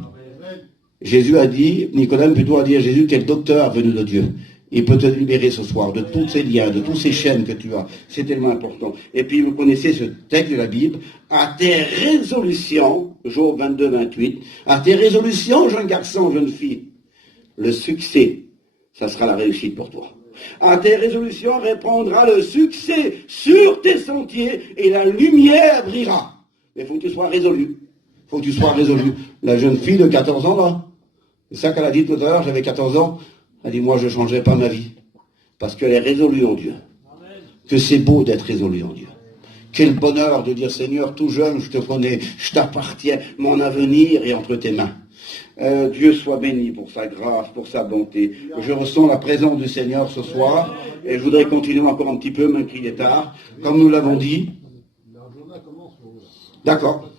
Jésus a dit, Nicodème plutôt a dit à Jésus, quel docteur venu de Dieu. Il peut te libérer ce soir de tous ces liens, de tous ces chaînes que tu as. C'est tellement important. Et puis, vous connaissez ce texte de la Bible. À tes résolutions, Job 22, 28, à tes résolutions, jeune garçon, jeune fille, le succès, ça sera la réussite pour toi. À tes résolutions répondra le succès sur tes sentiers et la lumière brillera. Mais il faut que tu sois résolu. Il faut que tu sois résolu. La jeune fille de 14 ans, là, c'est ça qu'elle a dit tout à l'heure, j'avais 14 ans, elle dit, moi je ne changerai pas ma vie. Parce qu'elle est résolue en Dieu. Que c'est beau d'être résolu en Dieu. Quel bonheur de dire, Seigneur, tout jeune, je te connais, je t'appartiens, mon avenir est entre tes mains. Dieu soit béni pour sa grâce, pour sa bonté. Je ressens la présence du Seigneur ce soir, et je voudrais continuer encore un petit peu, même qu'il est tard. Comme nous l'avons dit. D'accord.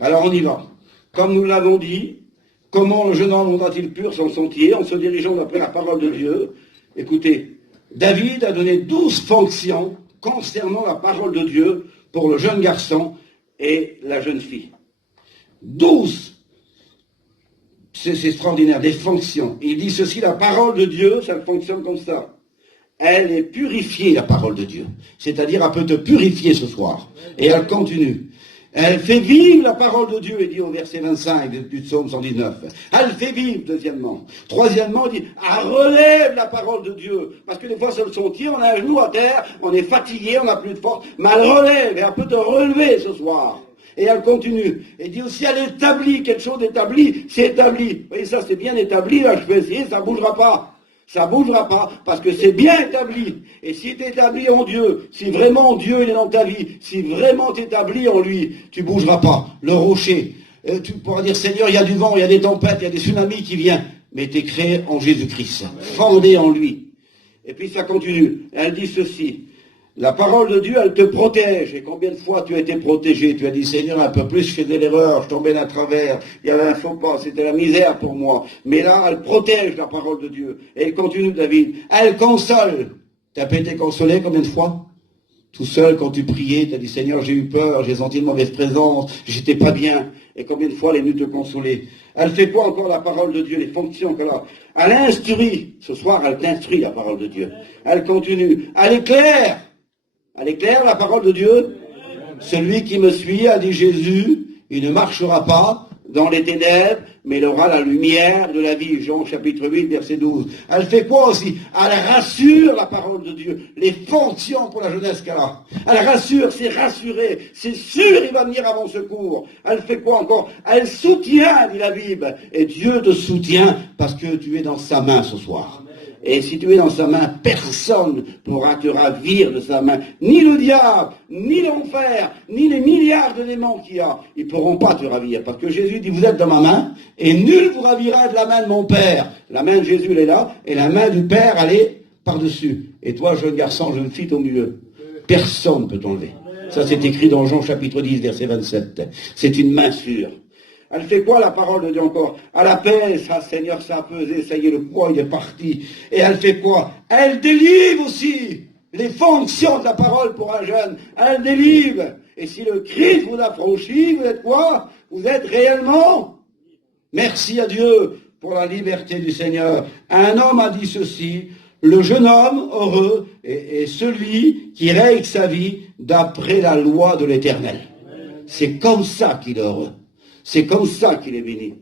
Alors on y va. Comme nous l'avons dit, comment le jeune homme monta-t-il pur son sentier en se dirigeant d'après la parole de Dieu? Écoutez, David a donné 12 fonctions concernant la parole de Dieu pour le jeune garçon et la jeune fille. 12. C'est extraordinaire, des fonctions. Il dit ceci, la parole de Dieu, ça fonctionne comme ça. Elle est purifiée, la parole de Dieu. C'est-à-dire, elle peut te purifier ce soir. Et elle continue. Elle fait vivre la parole de Dieu, il dit au verset 25 du psaume 119. Elle fait vivre, deuxièmement. Troisièmement, il dit, elle relève la parole de Dieu. Parce que des fois, sur le sentier, on a un genou à terre, on est fatigué, on n'a plus de force, mais elle relève, et elle peut te relever ce soir. Et elle continue. Et dit aussi, elle établit quelque chose d'établi, c'est établi. Vous voyez, ça c'est bien établi, là je vais essayer, ça ne bougera pas. Ça ne bougera pas, parce que c'est bien établi. Et si tu es établi en Dieu, si vraiment Dieu il est dans ta vie, si vraiment tu es établi en lui, tu ne bougeras pas. Le rocher, tu pourras dire, Seigneur, il y a du vent, il y a des tempêtes, il y a des tsunamis qui viennent. Mais tu es créé en Jésus-Christ, fondé en lui. Et puis ça continue. Elle dit ceci. La parole de Dieu, elle te protège. Et combien de fois tu as été protégé? Tu as dit, Seigneur, un peu plus, je faisais l'erreur, je tombais à travers, il y avait un faux pas, c'était la misère pour moi. Mais là, elle protège la parole de Dieu. Et elle continue, David. Elle console. Tu as pas été consolé combien de fois? Tout seul, quand tu priais, tu as dit, Seigneur, j'ai eu peur, j'ai senti une mauvaise présence, j'étais pas bien. Et combien de fois elle est venue te consoler? Elle fait quoi encore la parole de Dieu, les fonctions qu'elle a? Elle instruit. Ce soir, elle t'instruit, la parole de Dieu. Elle continue. Elle éclaire. Elle éclaire la parole de Dieu. Celui qui me suit, a dit Jésus, il ne marchera pas dans les ténèbres, mais il aura la lumière de la vie. Jean chapitre 8, verset 12. Elle fait quoi aussi? Elle rassure la parole de Dieu, les fonctions pour la jeunesse qu'elle a. Elle rassure, c'est rassuré, c'est sûr il va venir à mon secours. Elle fait quoi encore? Elle soutient, dit la Bible. Et Dieu te soutient parce que tu es dans sa main ce soir. Et si tu es dans sa main, personne ne pourra te ravir de sa main. Ni le diable, ni l'enfer, ni les milliards de démons qu'il y a. Ils ne pourront pas te ravir. Parce que Jésus dit, vous êtes dans ma main, et nul vous ravira de la main de mon Père. La main de Jésus, elle est là, et la main du Père, elle est par-dessus. Et toi, jeune garçon, jeune fille, au milieu. Personne ne peut t'enlever. Ça, c'est écrit dans Jean chapitre 10, verset 27. C'est une main sûre. Elle fait quoi la parole de Dieu encore? Elle apaise, ah Seigneur, ça a pesé, ça y est, le poids il est parti. Et elle fait quoi? Elle délivre aussi les fonctions de la parole pour un jeune. Elle délivre. Et si le Christ vous a franchi, vous êtes quoi? Vous êtes réellement? Merci à Dieu pour la liberté du Seigneur. Un homme a dit ceci, le jeune homme heureux est celui qui règle sa vie d'après la loi de l'Éternel. C'est comme ça qu'il est heureux. C'est comme ça qu'il est béni.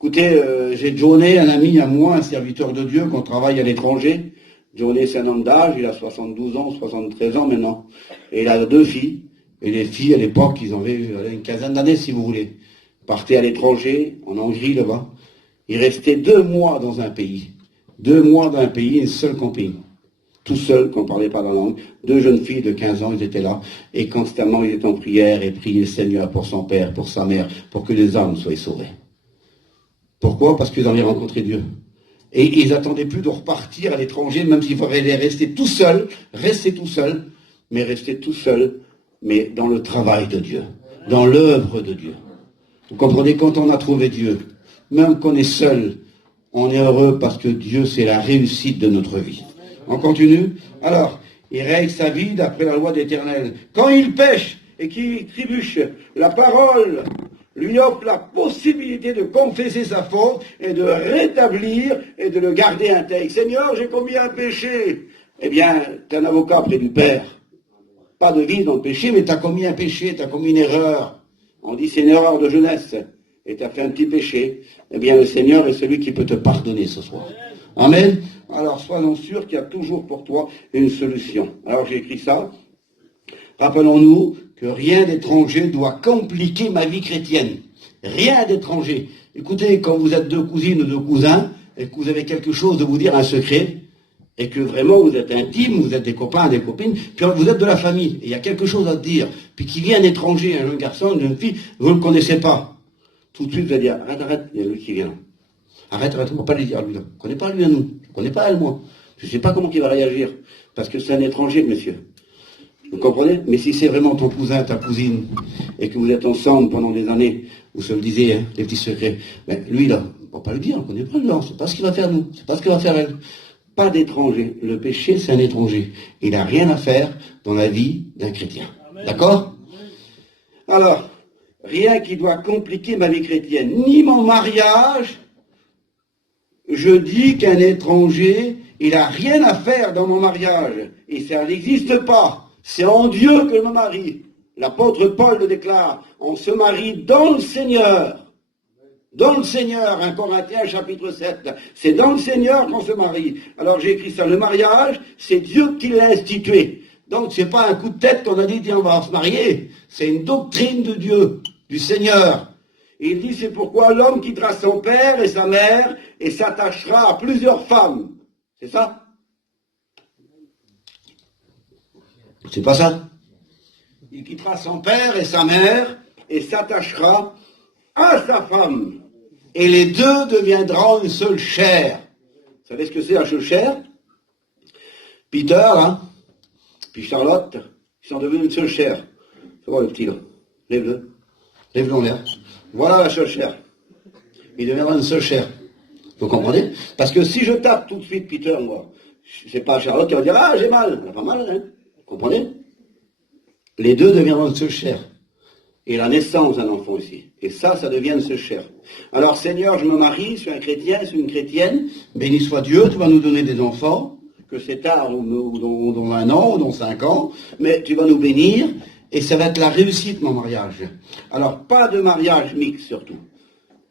Écoutez, j'ai Johnny, un ami à moi, un serviteur de Dieu, qu'on travaille à l'étranger. Johnny, c'est un homme d'âge, il a 72 ans, 73 ans maintenant. Et il a 2 filles. Et les filles, à l'époque, ils avaient une quinzaine d'années, si vous voulez. Partaient à l'étranger, en Hongrie, là-bas. Ils restaient 2 mois dans un pays. 2 mois dans un pays, une seule compagnie. tout seul, qu'on ne parlait pas la langue. 2 jeunes filles de 15 ans, ils étaient là, et constamment ils étaient en prière et priaient le Seigneur pour son père, pour sa mère, pour que les âmes soient sauvées. Pourquoi? Parce qu'ils avaient rencontré Dieu. Et ils n'attendaient plus de repartir à l'étranger, même s'il fallait rester tout seul, mais dans le travail de Dieu, dans l'œuvre de Dieu. Vous comprenez, quand on a trouvé Dieu, même qu'on est seul, on est heureux parce que Dieu, c'est la réussite de notre vie. On continue? Alors, il règle sa vie d'après la loi d'Éternel. Quand il pêche et qu'il trébuche, la parole lui offre la possibilité de confesser sa faute et de rétablir et de le garder intègre. Seigneur, j'ai commis un péché. Eh bien, tu es un avocat près du Père. Pas de vie dans le péché, mais tu as commis un péché, tu as commis une erreur. On dit c'est une erreur de jeunesse. Et tu as fait un petit péché. Eh bien, le Seigneur est celui qui peut te pardonner ce soir. Amen. Alors, soyons sûrs qu'il y a toujours pour toi une solution. Alors, j'ai écrit ça. Rappelons-nous que rien d'étranger doit compliquer ma vie chrétienne. Rien d'étranger. Écoutez, quand vous êtes 2 cousines ou 2 cousins, et que vous avez quelque chose de vous dire, un secret, et que vraiment vous êtes intime, vous êtes des copains, des copines, puis vous êtes de la famille, et il y a quelque chose à te dire, puis qu'il vient un étranger, un jeune garçon, une jeune fille, vous ne le connaissez pas. Tout de suite, vous allez dire, arrête, il y a lui qui vient. Arrête, on ne va pas lui dire lui là. Je ne connais pas lui à nous, je ne connais pas elle, moi. Je ne sais pas comment il va réagir, parce que c'est un étranger, monsieur. Vous comprenez? Mais si c'est vraiment ton cousin, ta cousine, et que vous êtes ensemble pendant des années, vous se le disiez, hein, les petits secrets, ben, lui là, on ne va pas lui dire, on ne connaît pas lui, on ne sait pas ce qu'il va faire nous, c'est pas ce qu'il va faire elle. Pas d'étranger. Le péché, c'est un étranger. Il n'a rien à faire dans la vie d'un chrétien. D'accord? Alors, rien qui doit compliquer ma vie chrétienne, ni mon mariage. Je dis qu'un étranger, il n'a rien à faire dans mon mariage. Et ça n'existe pas. C'est en Dieu que je me marie. L'apôtre Paul le déclare. On se marie dans le Seigneur. Dans le Seigneur, 1 Corinthiens chapitre 7. C'est dans le Seigneur qu'on se marie. Alors j'ai écrit ça. Le mariage, c'est Dieu qui l'a institué. Donc c'est pas un coup de tête qu'on a dit, tiens, on va se marier. C'est une doctrine de Dieu, du Seigneur. Et il dit, c'est pourquoi l'homme quittera son père et sa mère et s'attachera à plusieurs femmes. C'est ça? C'est pas ça? Il quittera son père et sa mère et s'attachera à sa femme. Et les 2 deviendront une seule chair. Vous savez ce que c'est la seule chair? Peter, hein, puis Charlotte, ils sont devenus une seule chair. Tu vois le petit là? Lève-le. Lève-le en l'air. Voilà la seule chair. Il deviendra une seule chair. Vous comprenez? Parce que si je tape tout de suite Peter, moi, c'est pas Charlotte qui va dire, ah, j'ai mal. Elle n'a pas mal, hein? Vous comprenez? Les 2 deviendront une seule chair. Et la naissance d'un enfant aussi. Et ça devient une seule chair. Alors, Seigneur, je me marie, je suis un chrétien, je suis une chrétienne. Béni soit Dieu, tu vas nous donner des enfants, que c'est tard, ou dans 1 an, ou dans 5 ans, mais tu vas nous bénir, et ça va être la réussite, mon mariage. Alors, pas de mariage mixte, surtout.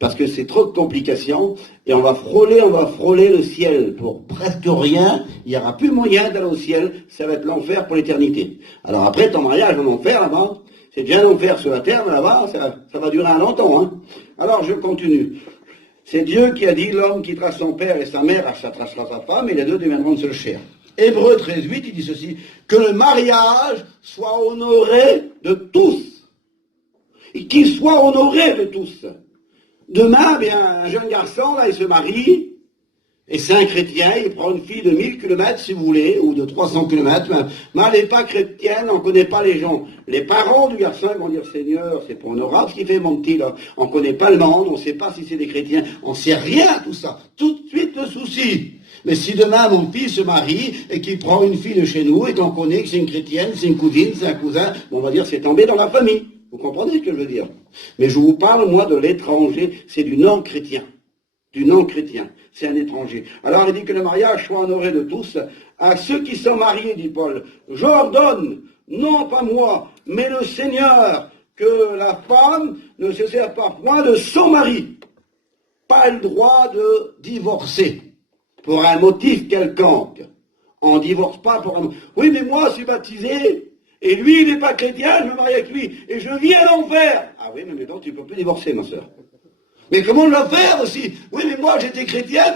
Parce que c'est trop de complications, et on va frôler le ciel pour presque rien. Il n'y aura plus moyen d'aller au ciel, ça va être l'enfer pour l'éternité. Alors après, ton mariage en enfer, là-bas, c'est déjà l'enfer sur la terre, mais là-bas, ça va durer un longtemps. Hein. Alors je continue. C'est Dieu qui a dit, l'homme quittera son père et sa mère, s'attachera sa femme, et les 2 deviendront une seule chair. Hébreux 13:8, il dit ceci, que le mariage soit honoré de tous. Et qu'il soit honoré de tous. Demain, bien, un jeune garçon, là, il se marie, et c'est un chrétien, il prend une fille de 1000 km, si vous voulez, ou de 300 km, mais elle n'est pas chrétienne, on ne connaît pas les gens. Les parents du garçon vont dire, Seigneur, c'est pas honorable ce qu'il fait, mon petit, là. On ne connaît pas le monde, on ne sait pas si c'est des chrétiens, on ne sait rien, tout ça. Tout de suite, le souci. Mais si demain, mon fils se marie, et qu'il prend une fille de chez nous, et qu'on connaît que c'est une chrétienne, c'est une cousine, c'est un cousin, on va dire, c'est tombé dans la famille. Vous comprenez ce que je veux dire? Mais je vous parle, moi, de l'étranger, c'est du non-chrétien. Du non-chrétien. C'est un étranger. Alors il dit que le mariage soit honoré de tous. À ceux qui sont mariés, dit Paul, j'ordonne, non pas moi, mais le Seigneur, que la femme ne se sépare point de son mari. Pas le droit de divorcer pour un motif quelconque. On ne divorce pas pour un... Oui, mais moi, je suis baptisé, et lui, il n'est pas chrétien, je me marie avec lui, et je vis à l'enfer. Ah oui, mais donc tu ne peux plus divorcer, ma soeur. Mais comment le faire aussi? Oui, mais moi j'étais chrétienne,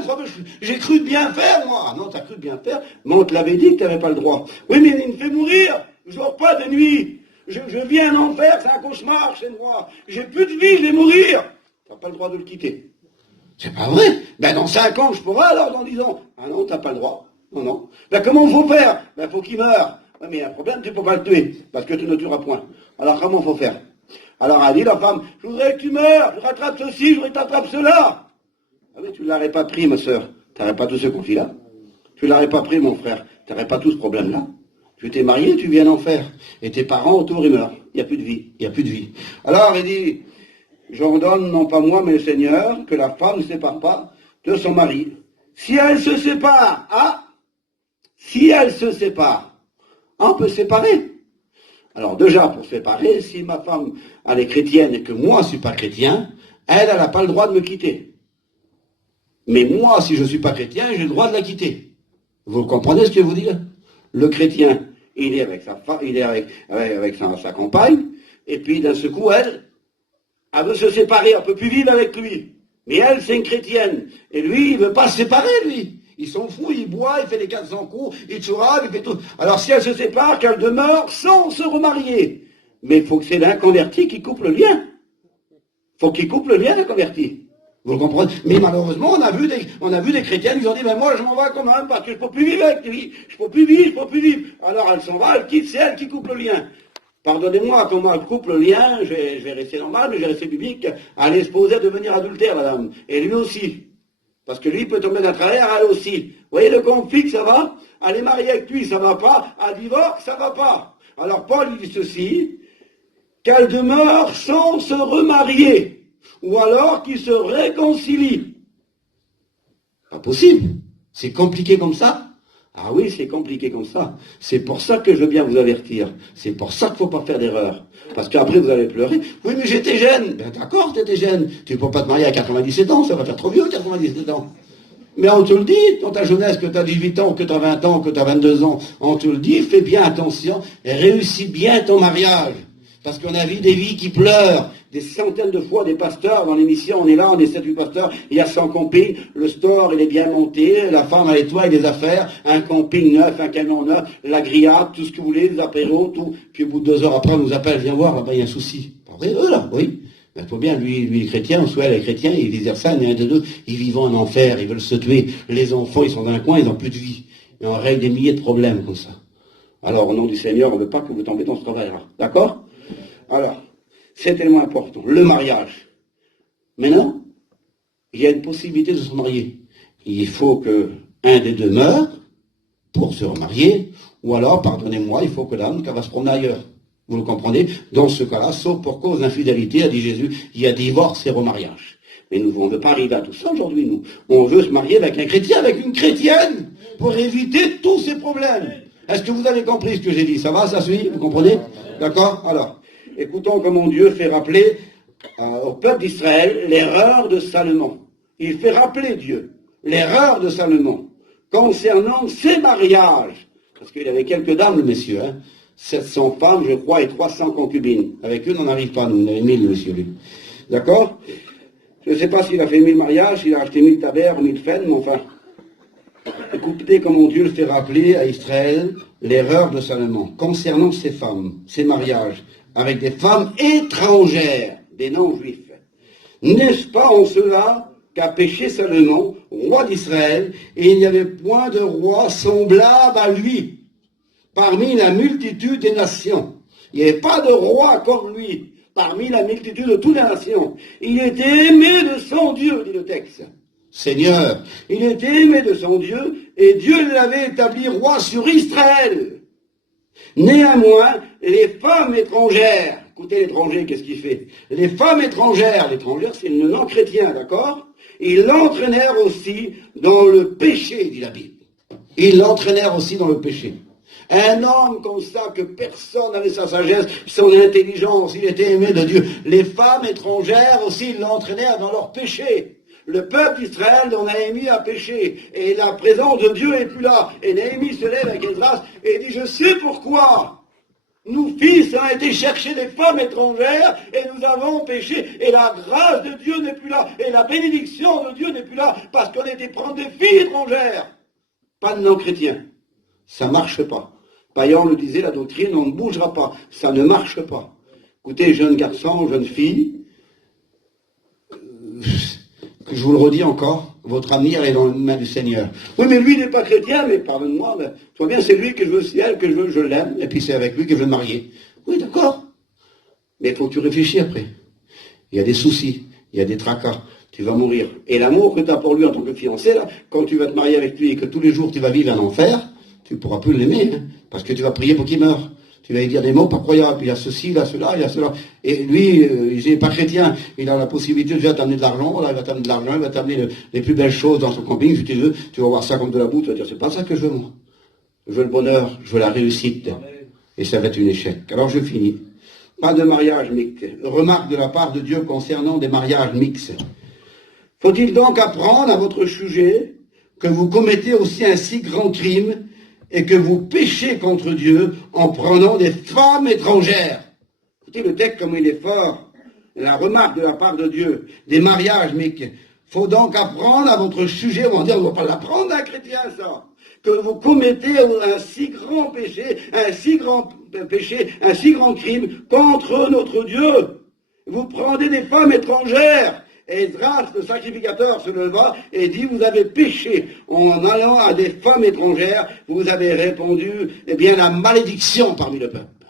j'ai cru de bien faire, moi. Ah non, t'as cru de bien faire, mais on te l'avait dit que t'avais pas le droit. Oui, mais il me fait mourir, je dors pas de nuit. Je vis un enfer, c'est un cauchemar chez moi. J'ai plus de vie, je vais mourir. T'as pas le droit de le quitter. C'est pas vrai. Ben dans 5 ans, je pourrais alors dans 10 ans. Ah non, t'as pas le droit. Non, non. Ben comment faut faire? Ben faut qu'il meure. Ouais, mais il y a un problème, tu peux pas le tuer, parce que tu ne tueras point. Alors comment faut faire? Alors a dit la femme, je voudrais que tu meurs, je rattrape ceci, je voudrais que tu attrapes cela. Ah mais tu ne l'aurais pas pris, ma sœur. Tu n'aurais pas tout ce conflit-là. Tu ne l'aurais pas pris, mon frère. Tu n'aurais pas tout ce problème-là. Tu t'es marié, tu viens d'en faire. Et tes parents autour, ils meurent. Il n'y a plus de vie. Il n'y a plus de vie. Alors il dit, j'ordonne, non pas moi, mais le Seigneur, que la femme ne se sépare pas de son mari. Si elle se sépare, si elle se sépare, on peut se séparer. Alors déjà, pour se séparer, si ma femme, elle est chrétienne et que moi, je ne suis pas chrétien, elle n'a pas le droit de me quitter. Mais moi, si je ne suis pas chrétien, j'ai le droit de la quitter. Vous comprenez ce que je vous dis? Le chrétien, il est avec sa femme, il est avec sa compagne, et puis d'un seul coup, elle veut se séparer, elle ne peut plus vivre avec lui. Mais elle, c'est une chrétienne. Et lui, il ne veut pas se séparer, lui. Il s'en fout, il boit, il fait les 400 coups, il chourave, il fait tout. Alors si elle se sépare, qu'elle demeure sans se remarier. Mais il faut que c'est l'inconverti qui coupe le lien. Il faut qu'il coupe le lien, l'inconverti. Vous le comprenez? Mais malheureusement, on a vu des chrétiennes qui ont dit, ben moi je m'en vais quand même, parce que je ne peux plus vivre avec lui. Je ne peux plus vivre. Alors elle s'en va, elle quitte, c'est elle qui coupe le lien. Pardonnez-moi, comment elle coupe le lien, je vais rester normal, mais je vais rester biblique. Elle est supposée devenir adultère, la dame. Et lui aussi. Parce que lui peut tomber d'un travers, elle aussi. Vous voyez le conflit, ça va? Elle est mariée avec lui, ça va pas. Elle divorce, ça va pas. Alors Paul dit ceci, qu'elle demeure sans se remarier, ou alors qu'il se réconcilie. Pas possible. C'est compliqué comme ça? Ah oui, c'est compliqué comme ça. C'est pour ça que je veux bien vous avertir. C'est pour ça qu'il ne faut pas faire d'erreur. Parce qu'après, vous allez pleurer. Oui, mais j'étais jeune. Ben d'accord, tu étais jeune. Tu ne peux pas te marier à 97 ans, ça va faire trop vieux, 97 ans. Mais on te le dit, dans ta jeunesse, que tu as 18 ans, que tu as 20 ans, que tu as 22 ans, on te le dit, fais bien attention et réussis bien ton mariage. Parce qu'on a vu des vies qui pleurent. Des centaines de fois, des pasteurs, dans l'émission, on est là, on est 7-8 pasteurs, il y a 100 campings, le store, il est bien monté, la femme a les toits et des affaires, un camping neuf, un camion neuf, la grillade, tout ce que vous voulez, des apéros, tout. Puis au bout de 2 heures après, on nous appelle, viens voir, ben, il y a un souci. Pas vrai, eux là, oui. Ben, faut bien, lui il est chrétien, soit elle est chrétien, il désire ça, mais un de deux, ils vivent en enfer, ils veulent se tuer. Les enfants, ils sont dans un coin, ils n'ont plus de vie. Et on règle des milliers de problèmes comme ça. Alors, au nom du Seigneur, on ne veut pas que vous tombiez dans ce travail-là. D'accord? Alors, c'est tellement important. Le mariage. Maintenant, il y a une possibilité de se marier. Il faut que un des deux meure pour se remarier, ou alors, pardonnez-moi, il faut que l'âme va se promener ailleurs. Vous le comprenez? Dans ce cas-là, sauf pour cause d'infidélité, a dit Jésus, il y a divorce et remariage. Mais nous, on ne veut pas arriver à tout ça aujourd'hui, nous. On veut se marier avec un chrétien, avec une chrétienne, pour éviter tous ces problèmes. Est-ce que vous avez compris ce que j'ai dit? Ça va, ça suit? Vous comprenez? D'accord? Alors, écoutons comment Dieu fait rappeler au peuple d'Israël l'erreur de Salomon. Il fait rappeler Dieu l'erreur de Salomon concernant ses mariages. Parce qu'il avait quelques dames, le monsieur, 700 femmes, je crois, et 300 concubines. Avec eux, on n'arrive pas, nous, on avait 1000, le monsieur, lui. D'accord? Je ne sais pas s'il a fait 1000 mariages, s'il a acheté 1000 tabères, 1000 fennes, mais enfin... Écoutez comment Dieu le fait rappeler à Israël l'erreur de Salomon concernant ses femmes, ses mariages, avec des femmes étrangères, des non-juifs. N'est-ce pas en cela qu'a péché Salomon, roi d'Israël, et il n'y avait point de roi semblable à lui, parmi la multitude des nations. Il n'y avait pas de roi comme lui, parmi la multitude de toutes les nations. Il était aimé de son Dieu, dit le texte. Seigneur, il était aimé de son Dieu, et Dieu l'avait établi roi sur Israël. Néanmoins, les femmes étrangères, écoutez l'étranger, qu'est-ce qu'il fait? Les femmes étrangères, l'étrangère c'est le non-chrétien, d'accord? Ils l'entraînèrent aussi dans le péché, dit la Bible. Ils l'entraînèrent aussi dans le péché. Un homme comme ça, que personne n'avait sa sagesse, son intelligence, il était aimé de Dieu. Les femmes étrangères aussi l'entraînèrent dans leur péché. Le peuple d'Israël, dont Néhémie a péché, et la présence de Dieu n'est plus là. Et Néhémie se lève avec Esdras et dit, je sais pourquoi Nous, fils, avons été chercher des femmes étrangères et nous avons péché. Et la grâce de Dieu n'est plus là. Et la bénédiction de Dieu n'est plus là parce qu'on a été prendre des filles étrangères. Pas de non-chrétiens. Ça ne marche pas. Payan le disait, la doctrine, on ne bougera pas. Ça ne marche pas. Écoutez, jeunes garçons, jeunes filles, que je vous le redis encore, votre avenir est dans les mains du Seigneur. Oui, mais lui n'est pas chrétien, mais pardonne-moi, ben, toi bien, c'est lui que je veux au ciel, que je l'aime, et puis c'est avec lui que je veux me marier. Oui, d'accord. Mais il faut que tu réfléchis après. Il y a des soucis, il y a des tracas, tu vas mourir. Et l'amour que tu as pour lui en tant que fiancé, là, quand tu vas te marier avec lui et que tous les jours tu vas vivre un enfer, tu ne pourras plus l'aimer, hein, parce que tu vas prier pour qu'il meure. Tu vas lui dire des mots pas croyables, il y a ceci, il y a cela, il y a cela. Et lui, il n'est pas chrétien, il a la possibilité de t'amener de l'argent, là, il va t'amener de l'argent, il va t'amener les plus belles choses dans son camping, si tu veux, tu vas voir ça comme de la boue, tu vas dire, c'est pas ça que je veux, moi. Je veux le bonheur, je veux la réussite. Et ça va être un échec. Alors je finis. Pas de mariage mixte. Remarque de la part de Dieu concernant des mariages mixtes. Faut-il donc apprendre à votre sujet que vous commettez aussi un si grand crime et que vous péchez contre Dieu en prenant des femmes étrangères? Écoutez le texte comme il est fort. La remarque de la part de Dieu, des mariages mixtes. Faut donc apprendre à votre sujet, on va dire, on ne va pas l'apprendre à un chrétien, ça. Que vous commettez un si grand péché, un si grand crime contre notre Dieu. Vous prenez des femmes étrangères. Esdras, le sacrificateur, se leva et dit, vous avez péché en allant à des femmes étrangères, vous avez répandu, eh bien, la malédiction parmi le peuple.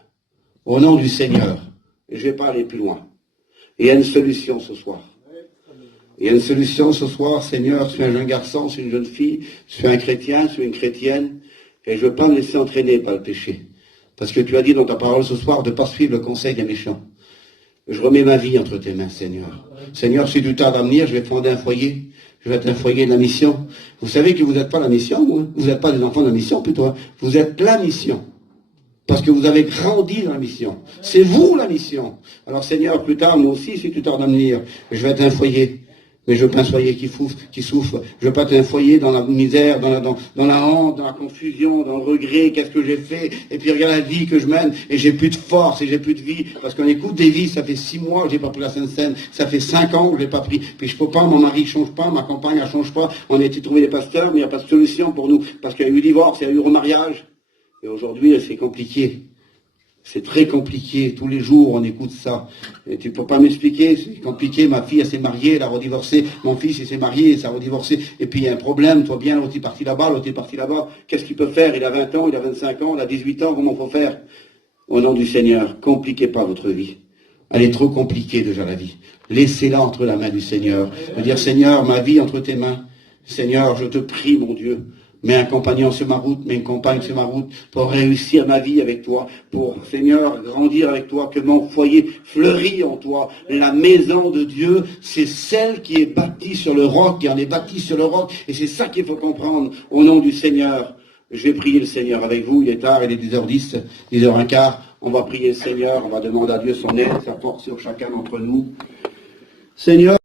Au nom du Seigneur. Je ne vais pas aller plus loin. Il y a une solution ce soir. Il y a une solution ce soir, Seigneur, je suis un jeune garçon, je suis une jeune fille, je suis un chrétien, je suis une chrétienne, et je ne veux pas me laisser entraîner par le péché. Parce que tu as dit dans ta parole ce soir de ne pas suivre le conseil des méchants. Je remets ma vie entre tes mains, Seigneur. Seigneur, si tu tardes à venir, je vais fonder un foyer. Je vais être un foyer de la mission. Vous savez que vous n'êtes pas la mission, vous. Vous n'êtes pas des enfants de la mission, plutôt. Vous êtes la mission. Parce que vous avez grandi dans la mission. C'est vous la mission. Alors, Seigneur, plus tard, moi aussi, si tu tardes à venir, je vais être un foyer. Mais je veux pas un foyer qui souffre. Je veux pas être un foyer dans la misère, dans la honte, dans la confusion, dans le regret, qu'est-ce que j'ai fait, et puis regarde la vie que je mène, et j'ai plus de force, et j'ai plus de vie, parce qu'on écoute des vies, ça fait 6 mois que j'ai pas pris la Sainte Seine, ça fait 5 ans que je l'ai pas pris, puis je peux pas, mon mari change pas, ma compagne elle change pas, on a été trouver des pasteurs, mais il n'y a pas de solution pour nous, parce qu'il y a eu divorce, il y a eu remariage, et aujourd'hui c'est compliqué. C'est très compliqué, tous les jours on écoute ça. Et tu ne peux pas m'expliquer, c'est compliqué, ma fille elle s'est mariée, elle a redivorcé, mon fils il s'est marié, il s'est redivorcé, et puis il y a un problème, toi bien, l'autre est parti là-bas, l'autre est parti là-bas, qu'est-ce qu'il peut faire? Il a 20 ans, il a 25 ans, il a 18 ans, comment faut faire? Au nom du Seigneur, compliquez pas votre vie. Elle est trop compliquée déjà la vie. Laissez-la entre la main du Seigneur. De dire Seigneur, ma vie entre tes mains. Seigneur, je te prie mon Dieu. Mets un compagnon sur ma route, mets une compagne sur ma route pour réussir ma vie avec toi, pour, Seigneur, grandir avec toi, que mon foyer fleurisse en toi. La maison de Dieu, c'est celle qui est bâtie sur le roc, qui en est bâtie sur le roc, et c'est ça qu'il faut comprendre au nom du Seigneur. Je vais prier le Seigneur avec vous, il est tard, il est 10h10, 10h15, on va prier le Seigneur, on va demander à Dieu son aide, sa force sur chacun d'entre nous. Seigneur,